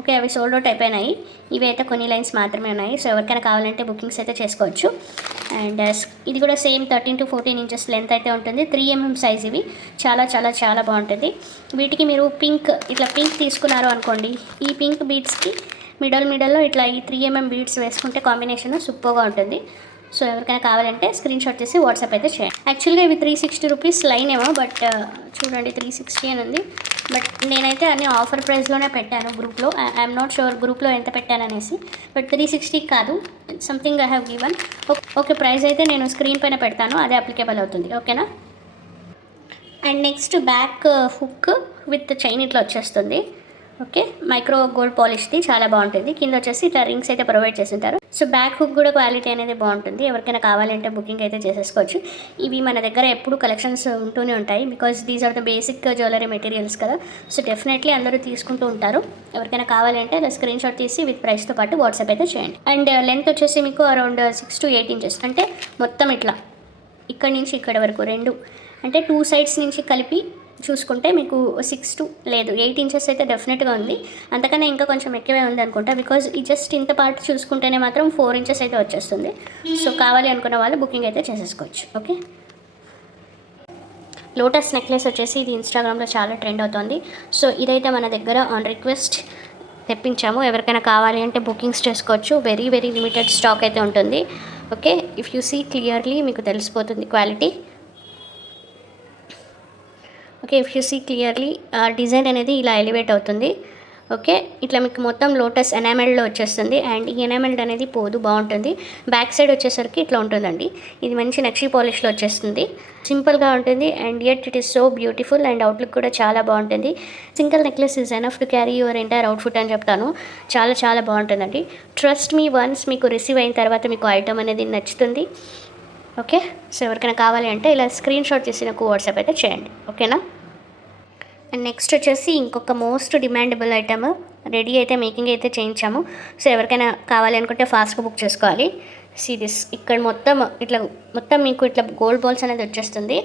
ఓకే. అవి సోల్డ్ అవుట్ అయిపోయినాయి. ఇవి అయితే కొన్ని లైన్స్ మాత్రమే ఉన్నాయి. సో ఎవరికైనా కావాలంటే బుకింగ్స్ అయితే చేసుకోవచ్చు. అండ్ ఇది కూడా సేమ్ 13 to 14 ఇంచెస్ లెంత్ అయితే ఉంటుంది. 3mm size. ఇవి చాలా చాలా చాలా బాగుంటుంది. వీటికి మీరు ఇట్లా పింక్ తీసుకున్నారు అనుకోండి, ఈ పింక్ బీడ్స్కి మిడల్లో ఇట్లా ఈ 3mm బీడ్స్ వేసుకుంటే కాంబినేషన్ సూపర్గా ఉంటుంది. సో ఎవరికైనా కావాలంటే స్క్రీన్ షాట్ చేసి వాట్సాప్ అయితే చేయండి. యాక్చువల్గా ఇవి 360 రూపీస్ లైన్ ఏమో, బట్ చూడండి 360 అని ఉంది. బట్ నేనైతే అన్ని ఆఫర్ ప్రైస్లోనే పెట్టాను గ్రూప్లో. ఐఎమ్ నాట్ షూర్ గ్రూప్లో ఎంత పెట్టాననేసి, బట్ 360 కాదు, something I have given. Okay. Price అయితే నేను స్క్రీన్ పైన పెడతాను, అదే అప్లికేబుల్ అవుతుంది. ఓకేనా. And next back hook with chain ఇట్లా వచ్చేస్తుంది. ఓకే. మైక్రో గోల్డ్ పాలిష్ది, చాలా బాగుంటుంది. కింద వచ్చేసి ఇట్లా రింగ్స్ అయితే ప్రొవైడ్ చేస్తుంటారు. సో బ్యాక్ హుక్ కూడా క్వాలిటీ అనేది బాగుంటుంది. ఎవరికైనా కావాలంటే బుకింగ్ అయితే చేసేసుకోవచ్చు. ఇవి మన దగ్గర ఎప్పుడు కలెక్షన్స్ ఉంటూనే ఉంటాయి, because these are the basic jewellery materials కదా. సో డెఫినెట్లీ అందరూ తీసుకుంటూ ఉంటారు. ఎవరికైనా కావాలంటే ఇలా స్క్రీన్ షాట్ తీసి విత్ ప్రైస్తో పాటు వాట్సాప్ అయితే చేయండి. అండ్ లెంత్ వచ్చేసి మీకు అరౌండ్ 6 to 8 ఇంచెస్, అంటే మొత్తం ఇట్లా ఇక్కడ నుంచి ఇక్కడ వరకు రెండు, అంటే 2 సైడ్స్ నుంచి కలిపి చూసుకుంటే మీకు 6 to 8 ఇంచెస్ అయితే డెఫినెట్గా ఉంది. అంతకన్నా ఇంకా కొంచెం ఎక్కువే ఉంది అనుకుంటా, బికాజ్ ఈ జస్ట్ ఇంత పార్ట్ చూసుకుంటేనే మాత్రం 4 ఇంచెస్ అయితే వచ్చేస్తుంది. సో కావాలి అనుకున్న వాళ్ళు బుకింగ్ అయితే చేసేసుకోవచ్చు. ఓకే. లోటస్ నెక్లెస్ వచ్చేసి ఇది ఇన్స్టాగ్రామ్లో చాలా ట్రెండ్ అవుతుంది. సో ఇదైతే మన దగ్గర ఆన్ రిక్వెస్ట్ తెప్పించాము. ఎవరికైనా కావాలి అంటే బుకింగ్స్ చేసుకోవచ్చు. వెరీ వెరీ లిమిటెడ్ స్టాక్ అయితే ఉంటుంది. Okay. If you see clearly మీకు తెలిసిపోతుంది quality. Okay. If you see clearly design అనేది ఇలా ఎలివేట్ అవుతుంది. ఓకే. ఇట్లా మీకు మొత్తం లోటస్ ఎనామెల్డ్లో వచ్చేస్తుంది. అండ్ ఈ ఎనామెల్డ్ అనేది పోదు, బాగుంటుంది. బ్యాక్ సైడ్ వచ్చేసరికి ఇట్లా ఉంటుందండి. ఇది మంచి నక్షీ పాలిష్లో వచ్చేస్తుంది. సింపుల్గా ఉంటుంది and at it is so beautiful. And outlook కూడా చాలా బాగుంటుంది. Single necklace is enough to carry your entire outfit అని చెప్తాను. చాలా చాలా బాగుంటుందండి. ట్రస్ట్ మీ, వన్స్ మీకు రిసీవ్ అయిన తర్వాత మీకు ఐటమ్ అనేది నచ్చుతుంది. ఓకే. సో ఎవరికైనా కావాలి అంటే ఇలా స్క్రీన్ షాట్ చేసి నాకు వాట్సాప్ అయితే చేయండి. ఓకేనా. అండ్ నెక్స్ట్ వచ్చేసి ఇంకొక మోస్ట్ డిమాండబుల్ ఐటమ్ రెడీ అయితే మేకింగ్ అయితే చేయించాము. సో ఎవరికైనా కావాలి అనుకుంటే ఫాస్ట్గా బుక్ చేసుకోవాలి. దిస్ ఇక్కడ మొత్తం మీకు ఇట్లా గోల్డ్ బాల్స్ అనేది వచ్చేస్తుంది.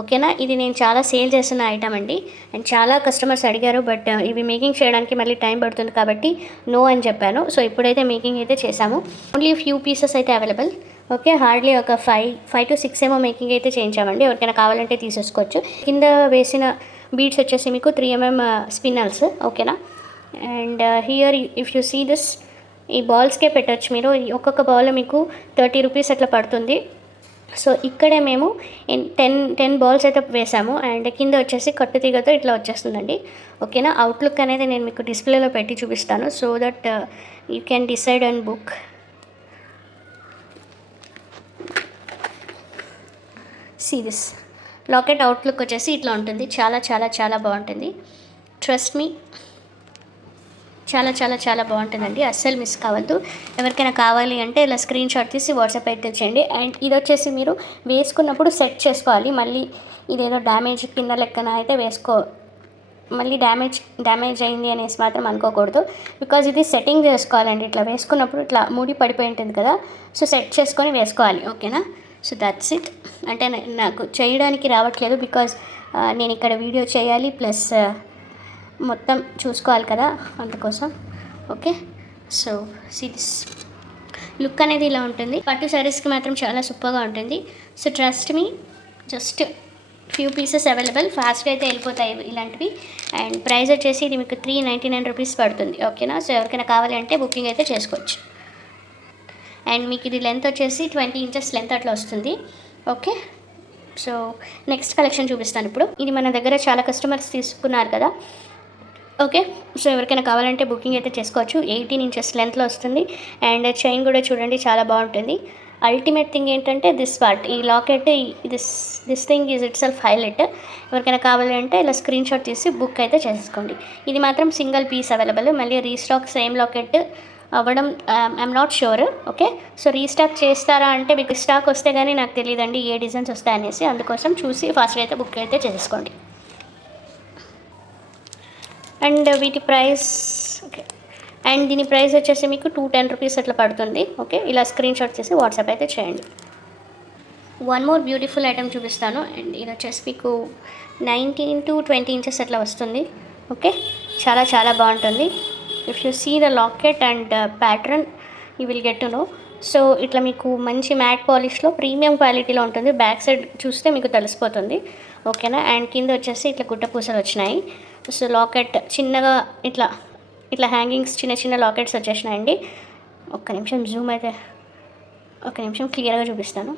ఓకేనా. ఇది నేను చాలా సేల్ చేస్తున్న ఐటమ్ అండి. అండ్ చాలా కస్టమర్స్ అడిగారు, బట్ ఇవి మేకింగ్ చేయడానికి మళ్ళీ టైం పడుతుంది కాబట్టి నో అని చెప్పాను. సో ఇప్పుడైతే మేకింగ్ అయితే చేశాము. ఓన్లీ ఫ్యూ పీసెస్ అయితే అవైలబుల్. ఓకే. హార్డ్లీ ఒక 5 to 6 ఏమో మేకింగ్ అయితే చేయించామండి. ఎవరికైనా కావాలంటే తీసేసుకోవచ్చు. కింద వేసిన బీడ్స్ వచ్చేసి మీకు 3mm స్పిన్నల్స్. ఓకేనా. And here if you see this, ఈ బాల్స్కే పెట్టచ్చు మీరు. ఒక్కొక్క బాల్ మీకు 30 రూపీస్ అట్లా పడుతుంది. సో ఇక్కడే మేము 10 బాల్స్ అయితే వేసాము. అండ్ కింద వచ్చేసి కట్టుతీగతో ఇట్లా వచ్చేస్తుందండి. ఓకేనా. అవుట్లుక్ అనేది నేను మీకు డిస్ప్లేలో పెట్టి చూపిస్తాను, so that you can decide and book. See this locket outlook వచ్చేసి ఇట్లా ఉంటుంది. చాలా చాలా చాలా బాగుంటుంది. ట్రస్ట్ మీ, చాలా చాలా చాలా బాగుంటుందండి. అస్సలు మిస్ కావద్దు. ఎవరికైనా కావాలి అంటే ఇలా స్క్రీన్ షాట్ తీసి వాట్సాప్ అయితే చేయండి. అండ్ ఇది వచ్చేసి మీరు వేసుకున్నప్పుడు సెట్ చేసుకోవాలి. మళ్ళీ ఇదేదో డ్యామేజ్ కింద లెక్కన అయితే మళ్ళీ డ్యామేజ్ అయింది అనేసి మాత్రం అనుకోకూడదు, బికాజ్ ఇది సెట్టింగ్ చేసుకోవాలండి. ఇట్లా వేసుకున్నప్పుడు ఇట్లా ముడి పడిపోయి ఉంటుంది కదా, సో సెట్ చేసుకొని వేసుకోవాలి. ఓకేనా. So that's it. అంటే నాకు చేయడానికి రావట్లేదు, బికాజ్ నేను ఇక్కడ వీడియో చేయాలి ప్లస్ మొత్తం చూసుకోవాలి కదా, అందుకోసం. Okay. So see this look అనేది ఇలా ఉంటుంది. పట్టు శారీస్కి మాత్రం చాలా సూపర్గా ఉంటుంది. So trust me, just few pieces available. ఫాస్ట్గా అయితే వెళ్ళిపోతాయి ఇలాంటివి. అండ్ ప్రైస్ వచ్చేసి ఇది మీకు 399 రూపీస్ పడుతుంది. ఓకేనా. సో ఎవరికైనా కావాలి అంటే బుకింగ్ అయితే చేసుకోవచ్చు. అండ్ మీకు ఇది లెంత్ వచ్చేసి 20 ఇంచెస్ లెంత్ అట్లా వస్తుంది. ఓకే, సో నెక్స్ట్ కలెక్షన్ చూపిస్తాను ఇప్పుడు. ఇది మన దగ్గర చాలా కస్టమర్స్ తీసుకున్నారు కదా. ఓకే, సో ఎవరికైనా కావాలంటే బుకింగ్ అయితే చేసుకోవచ్చు. 18 ఇంచెస్ లెంత్లో వస్తుంది. అండ్ చైన్ కూడా చూడండి చాలా బాగుంటుంది. అల్టిమేట్ థింగ్ ఏంటంటే దిస్ పార్ట్, ఈ locket, this thing is it self highlight. ఎవరికైనా కావాలంటే ఇలా స్క్రీన్ షాట్ తీసి బుక్ అయితే చేసుకోండి. ఇది మాత్రం సింగిల్ పీస్ అవైలబుల్. మళ్ళీ రీస్టాక్ సేమ్ లాకెట్ అవ్వడం I'm not sure. Okay, so restock చేస్తారా అంటే మీకు స్టాక్ వస్తే కానీ నాకు తెలియదండి ఏ డిజైన్స్ వస్తాయనేసి. అందుకోసం చూసి ఫాస్ట్గా అయితే బుక్ అయితే చేసుకోండి. అండ్ వీటి ప్రైస్, ఓకే, అండ్ దీని ప్రైస్ వచ్చేసి మీకు 210 రూపీస్ అట్లా పడుతుంది. ఓకే, ఇలా స్క్రీన్ షాట్ చేసి వాట్సాప్ అయితే చేయండి. వన్ మోర్ బ్యూటిఫుల్ ఐటమ్ చూపిస్తాను. అండ్ ఇది వచ్చేసి మీకు 19 to 20 ఇంచెస్ అట్లా వస్తుంది. ఓకే, చాలా చాలా బాగుంటుంది. If you see the locket and pattern you will get to know. So ఇట్లా మీకు మంచి మ్యాట్ పాలిష్లో ప్రీమియం క్వాలిటీలో ఉంటుంది. బ్యాక్ సైడ్ చూస్తే మీకు తెలిసిపోతుంది. ఓకేనా, అండ్ కింద వచ్చేసి ఇట్లా గుట్ట పూసలు వచ్చినాయి. సో లాకెట్ చిన్నగా ఇట్లా హ్యాంగింగ్స్ చిన్న చిన్న లాకెట్స్ వచ్చేసినాయండి. ఒక్క నిమిషం జూమ్ అయితే, ఒక నిమిషం క్లియర్గా చూపిస్తాను.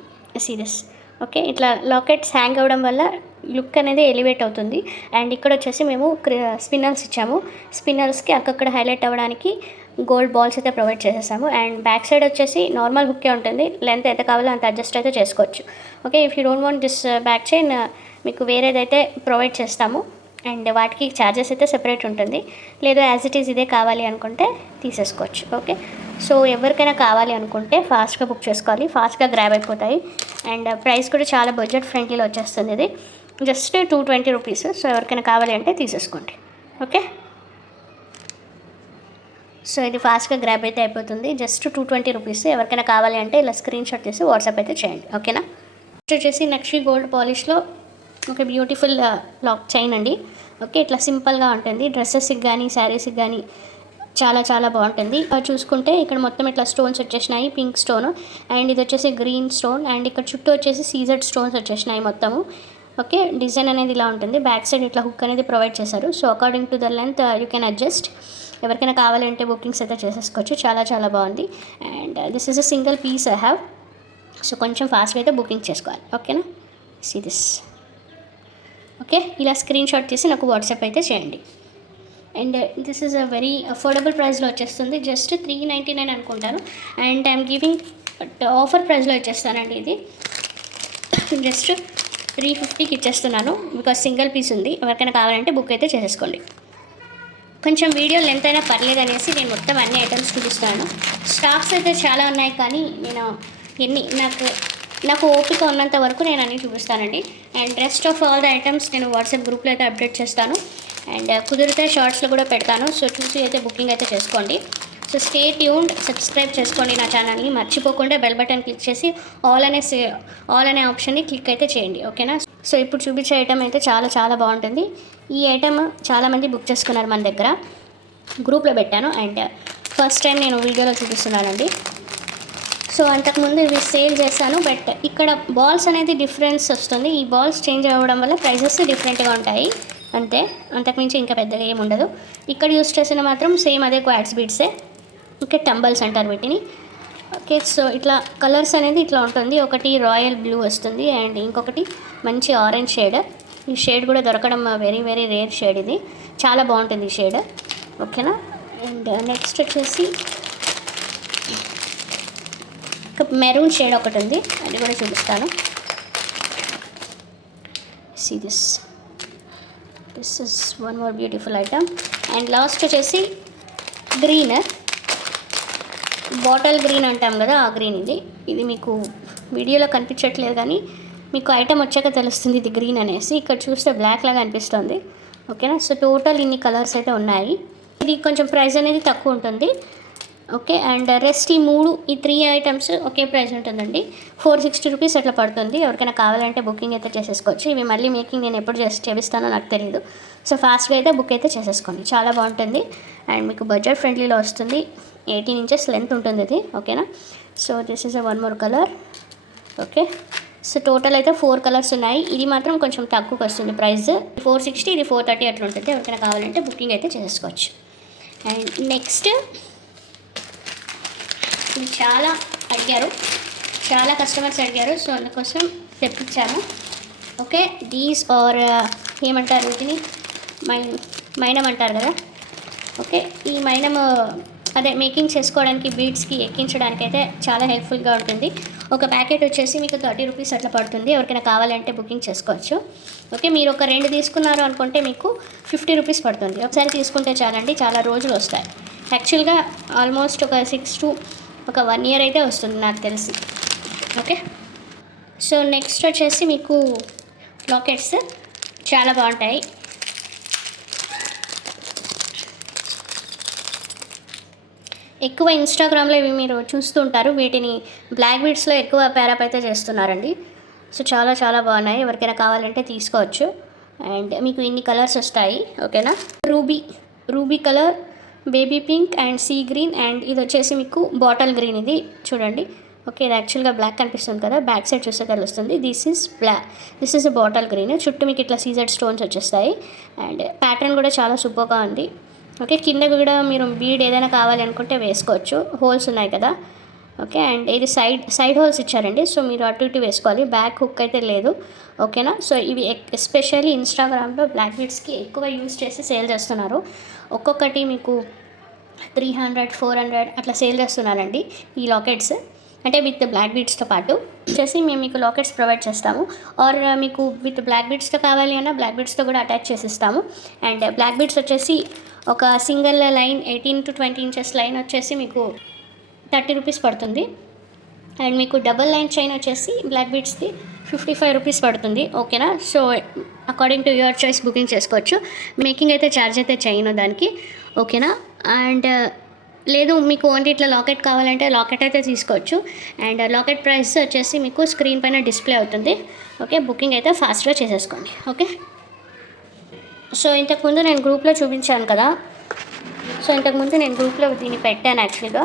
సీరియస్. ఓకే, ఇట్లా లాకెట్స్ హ్యాంగ్ అవ్వడం వల్ల లుక్ అనేది ఎలివేట్ అవుతుంది. అండ్ ఇక్కడ వచ్చేసి మేము స్పిన్నల్స్ ఇచ్చాము. స్పిన్నల్స్కి అక్కక్కడ హైలైట్ అవ్వడానికి గోల్డ్ బాల్స్ అయితే ప్రొవైడ్ చేసేసాము. అండ్ బ్యాక్ సైడ్ వచ్చేసి నార్మల్ హుక్కే ఉంటుంది. లెంత్ ఎంత కావాలో అంత అడ్జస్ట్ అయితే చేసుకోవచ్చు. Okay, if you don't want this back chain మీకు వేరేదైతే ప్రొవైడ్ చేస్తాము. అండ్ వాటికి ఛార్జెస్ అయితే సెపరేట్ ఉంటుంది. లేదా యాజ్ ఇట్ ఈజ్ ఇదే కావాలి అనుకుంటే తీసేసుకోవచ్చు. ఓకే, సో ఎవరికైనా కావాలి అనుకుంటే ఫాస్ట్గా బుక్ చేసుకోవాలి, ఫాస్ట్గా గ్రాబ్ అయిపోతాయి. అండ్ ప్రైస్ కూడా చాలా బడ్జెట్ ఫ్రెండ్లీలో వచ్చేస్తుంది. ఇది జస్ట్ 220 రూపీస్. సో ఎవరికైనా కావాలి అంటే తీసేసుకోండి. ఓకే, సో ఇది ఫాస్ట్గా గ్రాబ్ అయితే అయిపోతుంది. Just 220 rupees. ఎవరికైనా కావాలి అంటే ఇలా స్క్రీన్ షాట్ చేసి వాట్సాప్ అయితే చేయండి. ఓకేనా. నెక్స్ట్ వచ్చేసి నక్షి గోల్డ్ పాలిష్లో ఒక బ్యూటిఫుల్ లాక్ చైన్ అండి. ఓకే, ఇట్లా సింపుల్గా ఉంటుంది. డ్రెస్సెస్కి కానీ శారీస్కి కానీ చాలా చాలా బాగుంటుంది. చూసుకుంటే ఇక్కడ మొత్తం ఇట్లా స్టోన్స్ వచ్చేసినాయి. పింక్ స్టోన్ అండ్ ఇది వచ్చేసి గ్రీన్ స్టోన్ అండ్ ఇక్కడ చుట్టూ వచ్చేసి సీజెడ్ స్టోన్స్ వచ్చేసినాయి మొత్తము. ఓకే, డిజైన్ అనేది ఇలా ఉంటుంది. బ్యాక్ సైడ్ ఇట్లా హుక్ అనేది ప్రొవైడ్ చేశారు. So according to the length you can adjust. ఎవరికైనా కావాలంటే బుకింగ్స్ అయితే చేసేసుకోవచ్చు. చాలా చాలా బాగుంది. And this is a single peace I have. So కొంచెం ఫాస్ట్గా అయితే బుకింగ్ చేసుకోవాలి. ఓకేనా, సీ దిస్. ఓకే, ఇలా స్క్రీన్ షాట్ తీసి నాకు వాట్సాప్ అయితే చేయండి. And this is a very affordable ప్రైస్లో వచ్చేస్తుంది. జస్ట్ 399 అనుకుంటాను. అండ్ ఐఎమ్ గివింగ్ ఆఫర్ ప్రైస్లో ఇచ్చేస్తానండి. ఇది జస్ట్ 350కి ఇచ్చేస్తున్నాను. బికాజ్ సింగిల్ పీస్ ఉంది. ఎవరికైనా కావాలంటే బుక్ అయితే చేసేసుకోండి. కొంచెం వీడియో లెంత్ అయినా పర్లేదు అనేసి నేను మొత్తం అన్ని ఐటమ్స్ చూపిస్తాను. స్టాక్స్ అయితే చాలా ఉన్నాయి కానీ నేను నాకు ఓపిక ఉన్నంత వరకు నేను అన్నీ చూపిస్తానండి. And rest of all the items నేను వాట్సాప్ గ్రూప్లో అయితే అప్డేట్ చేస్తాను. అండ్ కుదిరితే షార్ట్స్లో కూడా పెడతాను. సో చూసి అయితే బుకింగ్ అయితే చేసుకోండి. సో స్టే ట్యూన్డ్, సబ్స్క్రైబ్ చేసుకోండి నా ఛానల్ని. మర్చిపోకుండా బెల్ బటన్ క్లిక్ చేసి ఆల్ అనే ఆప్షన్ని క్లిక్ అయితే చేయండి. ఓకేనా. సో ఇప్పుడు చూపించే ఐటమ్ అయితే చాలా చాలా బాగుంటుంది. ఈ ఐటమ్ చాలామంది బుక్ చేసుకున్నారు మన దగ్గర. గ్రూప్లో పెట్టాను అండ్ ఫస్ట్ టైం నేను వీడియోలో చూపిస్తున్నానండి. సో అంతకుముందు ఇవి సేల్ చేశాను. బట్ ఇక్కడ బాల్స్ అనేది డిఫరెన్స్ వస్తుంది. ఈ బాల్స్ చేంజ్ అవ్వడం వల్ల ప్రైజెస్ డిఫరెంట్గా ఉంటాయి అంతే, అంతకుమించి ఇంకా పెద్దగా ఏమి ఉండదు. ఇక్కడ యూస్ చేసిన మాత్రం సేమ్ అదే క్వాడ్స్ బీడ్సే. ఓకే, టంబల్స్ అంటారు వీటిని. ఓకే, సో ఇట్లా కలర్స్ అనేది ఇట్లా ఉంటుంది. ఒకటి రాయల్ బ్లూ వస్తుంది అండ్ ఇంకొకటి మంచి ఆరెంజ్ షేడ్. ఈ షేడ్ కూడా దొరకడం వెరీ వెరీ రేర్ షేడ్. ఇది చాలా బాగుంటుంది ఈ షేడ్. ఓకేనా. అండ్ నెక్స్ట్ వచ్చేసి మెరూన్ షేడ్ ఒకటి ఉంది, అది కూడా చూపిస్తాను. See this is one more beautiful item. And last వచ్చేసి గ్రీన్, బాటిల్ గ్రీన్ అంటాం కదా, ఆ గ్రీన్. ఇది మీకు వీడియోలో కనిపించట్లేదు కానీ మీకు ఐటమ్ వచ్చాక తెలుస్తుంది ఇది గ్రీన్ అనేసి. ఇక్కడ చూస్తే బ్లాక్ లాగా అనిపిస్తుంది. ఓకేనా. సో టోటల్ ఇన్ని కలర్స్ అయితే ఉన్నాయి. ఇది కొంచెం ప్రైస్ అనేది తక్కువ ఉంటుంది. ఓకే, అండ్ రెస్ట్ ఈ 3 ఐటమ్స్ ఒకే ప్రైస్ ఉంటుందండి. 460 రూపీస్ అట్లా పడుతుంది. ఎవరికైనా కావాలంటే బుకింగ్ అయితే చేసేసుకోవచ్చు. ఇవి మళ్ళీ మేకింగ్ నేను ఎప్పుడు చేపిస్తానో నాకు తెలియదు. సో ఫాస్ట్గా అయితే బుక్ అయితే చేసేసుకోండి. చాలా బాగుంటుంది అండ్ మీకు బడ్జెట్ ఫ్రెండ్లీలో వస్తుంది. 18 ఇంచెస్ లెంత్ ఉంటుంది ఇది. ఓకేనా. So this is one more colour. Okay, so total అయితే 4 కలర్స్ ఉన్నాయి. ఇది మాత్రం కొంచెం తక్కువకి వస్తుంది ప్రైస్. 460, ఇది 430 అట్లా ఉంటుంది. ఎవరికైనా కావాలంటే బుకింగ్ అయితే చేసుకోవచ్చు. అండ్ నెక్స్ట్ ఇది చాలా అడిగారు, చాలా కస్టమర్స్ అడిగారు. సో అందుకోసం తెప్పించాము. ఓకే, దీస్ ఆర్ ఏమంటారు వీటిని, మైనం అంటారు కదా. ఓకే, ఈ మైనం అదే మేకింగ్ చేసుకోవడానికి బీడ్స్కి ఎక్కించడానికి అయితే చాలా హెల్ప్ఫుల్గా ఉంటుంది. ఒక ప్యాకెట్ వచ్చేసి మీకు 30 రూపీస్ అట్లా పడుతుంది. ఎవరికైనా కావాలంటే బుకింగ్ చేసుకోవచ్చు. ఓకే, మీరు ఒక 2 తీసుకున్నారు అనుకుంటే మీకు 50 రూపీస్ పడుతుంది. ఒకసారి తీసుకుంటే చాలండి, చాలా రోజులు వస్తాయి. యాక్చువల్గా ఆల్మోస్ట్ ఒక 6 to 1 year అయితే వస్తుంది నాకు తెలిసి. ఓకే, సో నెక్స్ట్ వచ్చేసి మీకు లాకెట్స్ చాలా బాగుంటాయి. ఎక్కువ ఇన్స్టాగ్రామ్లో ఇవి మీరు చూస్తుంటారు. వీటిని బ్లాక్ బీడ్స్లో ఎక్కువ పేరప్ అయితే చేస్తున్నారండి. సో చాలా చాలా బాగున్నాయి, ఎవరికైనా కావాలంటే తీసుకోవచ్చు. అండ్ మీకు ఇన్ని కలర్స్ వస్తాయి. ఓకేనా, ruby colour, baby pink and sea green, and ఇది వచ్చేసి మీకు బాటిల్ గ్రీన్. ఇది చూడండి. ఓకే, ఇది యాక్చువల్గా బ్లాక్ కనిపిస్తుంది కదా, బ్యాక్ సైడ్ చూస్తే తెలుస్తుంది. This is bottle green. చుట్టూ మీకు ఇట్లా సీజెడ్ స్టోన్స్ వచ్చేస్తాయి. అండ్ ప్యాటర్న్ కూడా చాలా సూపర్గా ఉంది. ఓకే, కింద కూడా మీరు బీడ్ ఏదైనా కావాలి అనుకుంటే వేసుకోవచ్చు, హోల్స్ ఉన్నాయి కదా. ఓకే, అండ్ ఇది సైడ్ హోల్స్ ఇచ్చారండి. సో మీరు అటు ఇటు వేసుకోవాలి, బ్యాక్ హుక్ అయితే లేదు. ఓకేనా, సో ఇవి ఎస్పెషల్లీ ఇన్స్టాగ్రామ్లో బ్లాక్ బీడ్స్కి ఎక్కువ యూజ్ చేసి సేల్ చేస్తున్నారు. ఒక్కొక్కటి మీకు 300, 400 అట్లా సేల్ చేస్తున్నారండి ఈ లాకెట్స్. అంటే విత్ బ్లాక్ బీడ్స్తో పాటు వచ్చేసి మేము మీకు లాకెట్స్ ప్రొవైడ్ చేస్తాము. ఆర్ మీకు విత్ బ్లాక్ బీడ్స్తో కావాలి అన్నా బ్లాక్ బీడ్స్తో కూడా అటాచ్ చేసిస్తాము. అండ్ బ్లాక్ బీడ్స్ వచ్చేసి ఒక single line 18 to 20 inches line వచ్చేసి మీకు 30 రూపీస్ పడుతుంది. అండ్ మీకు డబల్ లైన్ చైన్ వచ్చేసి బ్లాక్ బీడ్స్ది 55 రూపీస్ పడుతుంది. ఓకేనా, so according to your choice booking చేసుకోవచ్చు. మేకింగ్ అయితే ఛార్జ్ అయితే చేయను దానికి. ఓకేనా, అండ్ లేదు మీకు ఓన్లీ ఇట్లా లాకెట్ కావాలంటే లాకెట్ అయితే తీసుకోవచ్చు. అండ్ లాకెట్ ప్రైస్ వచ్చేసి మీకు స్క్రీన్ పైన డిస్ప్లే అవుతుంది. ఓకే, బుకింగ్ అయితే ఫాస్ట్గా చేసేసుకోండి. ఓకే, సో ఇంతకుముందు నేను గ్రూప్లో చూపించాను కదా. సో ఇంతకుముందు నేను గ్రూప్లో దీన్ని పెట్టాను. యాక్చువల్గా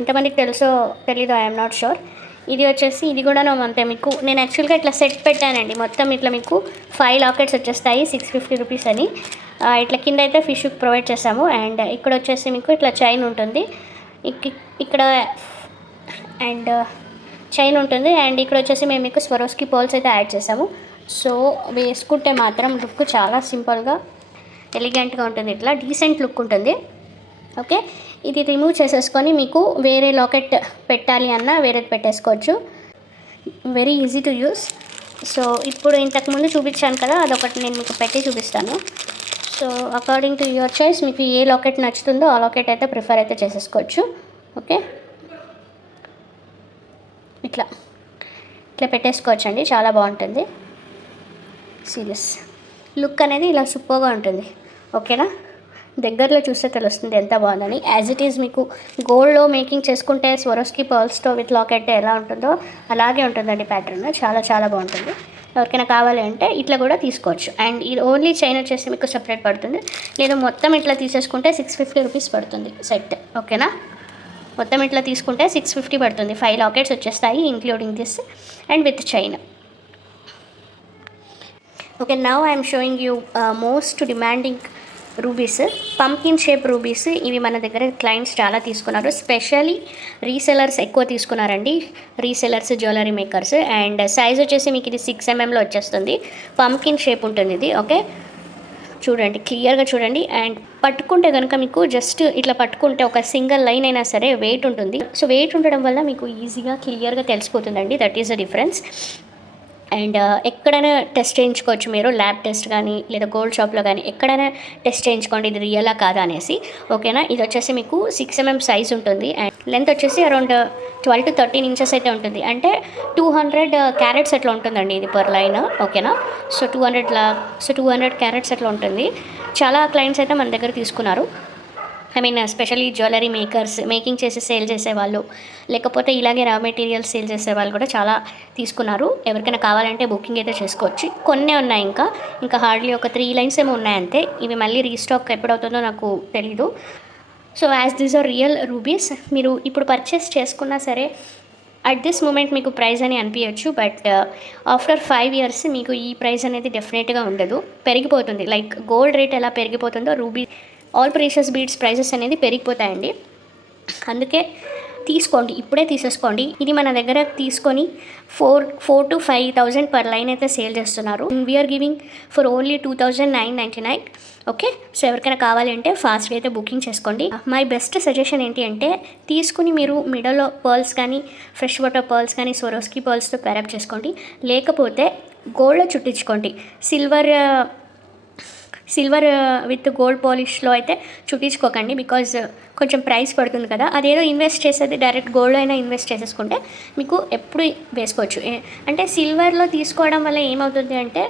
ఎంతమందికి తెలుసో తెలీదు, ఐఎమ్ నాట్ షూర్. ఇది వచ్చేసి ఇది కూడా అంతే. మీకు నేను యాక్చువల్గా ఇట్లా సెట్ పెట్టానండి. మొత్తం ఇట్లా మీకు 5 లాకెట్స్ వచ్చేస్తాయి 650 రూపీస్ అని. ఇట్లా కింద అయితే ఫిష్ ప్రొవైడ్ చేసాము. అండ్ ఇక్కడ వచ్చేసి మీకు ఇట్లా చైన్ ఉంటుంది, ఇక్కడ అండ్ చైన్ ఉంటుంది. అండ్ ఇక్కడ వచ్చేసి మేము మీకు స్వరోస్కి పర్ల్స్ అయితే యాడ్ చేసాము. సో వేసుకుంటే మాత్రం లుక్ చాలా సింపుల్గా ఎలిగెంట్గా ఉంటుంది, ఇట్లా డీసెంట్ లుక్ ఉంటుంది. ఓకే, ఇది రిమూవ్ చేసేసుకొని మీకు వేరే లాకెట్ పెట్టాలి అన్నా వేరేది పెట్టేసుకోవచ్చు. Very easy to use. So ఇప్పుడు ఇంతకుముందు చూపించాను కదా, అదొకటి నేను మీకు పెట్టి చూపిస్తాను. So according to your choice మీకు ఏ లాకెట్ నచ్చుతుందో ఆ లాకెట్ అయితే ప్రిఫర్ అయితే చేసేసుకోవచ్చు. ఓకే, ఇట్లా పెట్టేసుకోవచ్చు అండి, చాలా బాగుంటుంది. సీరియస్ లుక్ అనేది ఇలా సూపర్గా ఉంటుంది. ఓకేనా, దగ్గరలో చూస్తే తెలుస్తుంది ఎంత బాగుందని. యాజ్ ఇట్ ఈజ్ మీకు గోల్డ్లో మేకింగ్ చేసుకుంటే స్వరోస్కి పర్ల్స్తో విత్ లాకెట్ ఎలా ఉంటుందో అలాగే ఉంటుందండి ప్యాటర్న్. చాలా చాలా బాగుంటుంది. ఎవరికైనా కావాలి అంటే ఇట్లా కూడా తీసుకోవచ్చు. అండ్ ఇది ఓన్లీ చైన్ వచ్చేసి మీకు సపరేట్ పడుతుంది. లేదు మొత్తం ఇట్లా తీసేసుకుంటే 650 రూపీస్ పడుతుంది సెట్. ఓకేనా, మొత్తం ఇట్లా తీసుకుంటే 650 పడుతుంది. 5 లాకెట్స్ వచ్చేస్తాయి including this and with chain. Okay, now I'm showing you most demanding rubies, pumpkin shape rubies. ఇవి మన దగ్గర క్లయింట్స్ చాలా తీసుకున్నారు, స్పెషల్లీ రీసెలర్స్ ఎక్కువ తీసుకున్నారండి. Resellers, jewellery makers. And size వచ్చేసి మీకు ఇది 6 mm వచ్చేస్తుంది. పంకిన్ షేప్ ఉంటుంది ఇది. ఓకే, చూడండి, క్లియర్గా చూడండి. అండ్ పట్టుకుంటే కనుక మీకు జస్ట్ ఇట్లా పట్టుకుంటే ఒక సింగిల్ లైన్ అయినా సరే వెయిట్ ఉంటుంది. సో వెయిట్ ఉండడం వల్ల మీకు ఈజీగా క్లియర్గా తెలిసిపోతుందండి. That is the difference. And ఎక్కడైనా టెస్ట్ చేయించుకోవచ్చు మీరు, ల్యాబ్ టెస్ట్ కానీ లేదా గోల్డ్ షాప్లో కానీ ఎక్కడైనా టెస్ట్ చేయించుకోండి ఇది రియలా కాదా అనేసి. ఓకేనా, ఇది వచ్చేసి మీకు 6 mm సైజ్ ఉంటుంది. అండ్ లెంత్ వచ్చేసి అరౌండ్ 12 to 13 inches అయితే ఉంటుంది. అంటే 200 క్యారెట్స్ అట్లా ఉంటుందండి ఇది పర్ లైన్. ఓకేనా, సో 200 క్యారెట్స్ అట్లా ఉంటుంది. చాలా క్లయింట్స్ అయితే మన దగ్గర తీసుకున్నారు. I mean especially jewellery makers, making చేసి సేల్ చేసేవాళ్ళు, లేకపోతే ఇలాగే రా మెటీరియల్స్ సేల్ చేసే వాళ్ళు కూడా చాలా తీసుకున్నారు. ఎవరికైనా కావాలంటే బుకింగ్ అయితే చేసుకోవచ్చు. కొన్నే ఉన్నాయి, ఇంకా హార్డ్లీ ఒక 3 lines ఏమో ఉన్నాయంతే. ఇవి మళ్ళీ రీస్టాక్ ఎప్పుడవుతుందో నాకు తెలీదు. So as these are real rubies, మీరు ఇప్పుడు పర్చేస్ చేసుకున్నా సరే అట్ దిస్ మూమెంట్ మీకు ప్రైస్ అని అనిపించవచ్చు. బట్ ఆఫ్టర్ 5 years మీకు ఈ ప్రైస్ అనేది డెఫినెట్గా ఉండదు, పెరిగిపోతుంది. లైక్ గోల్డ్ రేట్ ఎలా పెరిగిపోతుందో ruby all precious beads prices అనేది పెరిగిపోతాయండి. అందుకే తీసుకోండి, ఇప్పుడే తీసేసుకోండి. ఇది మన దగ్గర తీసుకొని 4 to 5,000 పర్ లైన్ అయితే సేల్ చేస్తున్నారు. We are giving for only 2,999. Okay, so ఎవరికైనా కావాలి అంటే ఫాస్ట్గా అయితే బుకింగ్ చేసుకోండి. మై బెస్ట్ సజెషన్ ఏంటి అంటే తీసుకుని మీరు మిడల్లో పర్ల్స్ కానీ ఫ్రెష్ వాటర్ పర్ల్స్ కానీ స్వరోస్కి పర్ల్స్తో ప్యారప్ చేసుకోండి. లేకపోతే గోల్డ్లో చుట్టించుకోండి. సిల్వర్ విత్ గోల్డ్ పాలిష్లో అయితే చుట్టించుకోకండి, బికాజ్ కొంచెం ప్రైస్ పడుతుంది కదా. అదేదో ఇన్వెస్ట్ చేసేది డైరెక్ట్ గోల్డ్లో అయినా ఇన్వెస్ట్ చేసేసుకుంటే మీకు ఎప్పుడు వేసుకోవచ్చు. అంటే సిల్వర్లో తీసుకోవడం వల్ల ఏమవుతుంది అంటే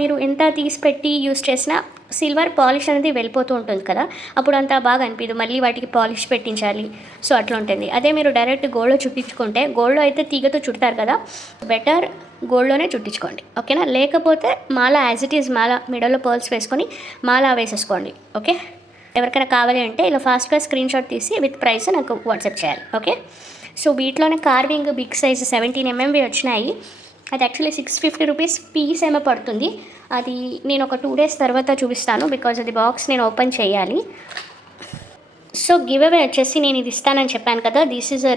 మీరు ఎంత తీసి పెట్టి యూస్ చేసినా సిల్వర్ పాలిష్ అనేది వెళ్ళిపోతూ ఉంటుంది కదా, అప్పుడు అంతా బాగా అనిపించదు, మళ్ళీ వాటికి పాలిష్ పెట్టించాలి. సో అట్లా ఉంటుంది. అదే మీరు డైరెక్ట్ గోల్డ్లో చుట్టించుకుంటే, గోల్డ్లో అయితే తీగతో చుడతారు కదా, బెటర్ గోల్డ్లోనే చుట్టించుకోండి. ఓకేనా? లేకపోతే మాల యాజ్ ఇట్ ఈజ్ మాల మిడల్లో పర్ల్స్ వేసుకొని మాల వేసేసుకోండి. ఓకే, ఎవరికైనా కావాలి అంటే ఇలా ఫాస్ట్గా స్క్రీన్ షాట్ తీసి విత్ ప్రైస్ నాకు వాట్సాప్ చేయాలి. ఓకే, సో వీటిలోనే కార్వింగ్ బిగ్ సైజ్ 17 mm వచ్చినాయి. అది యాక్చువల్లీ 650 రూపీస్ పీస్ ఏమో పడుతుంది. అది నేను ఒక 2 days తర్వాత చూపిస్తాను, బికాజ్ అది బాక్స్ నేను ఓపెన్ చేయాలి. సో గివ్ అవే వచ్చేసి నేను ఇది ఇస్తానని చెప్పాను కదా, this is a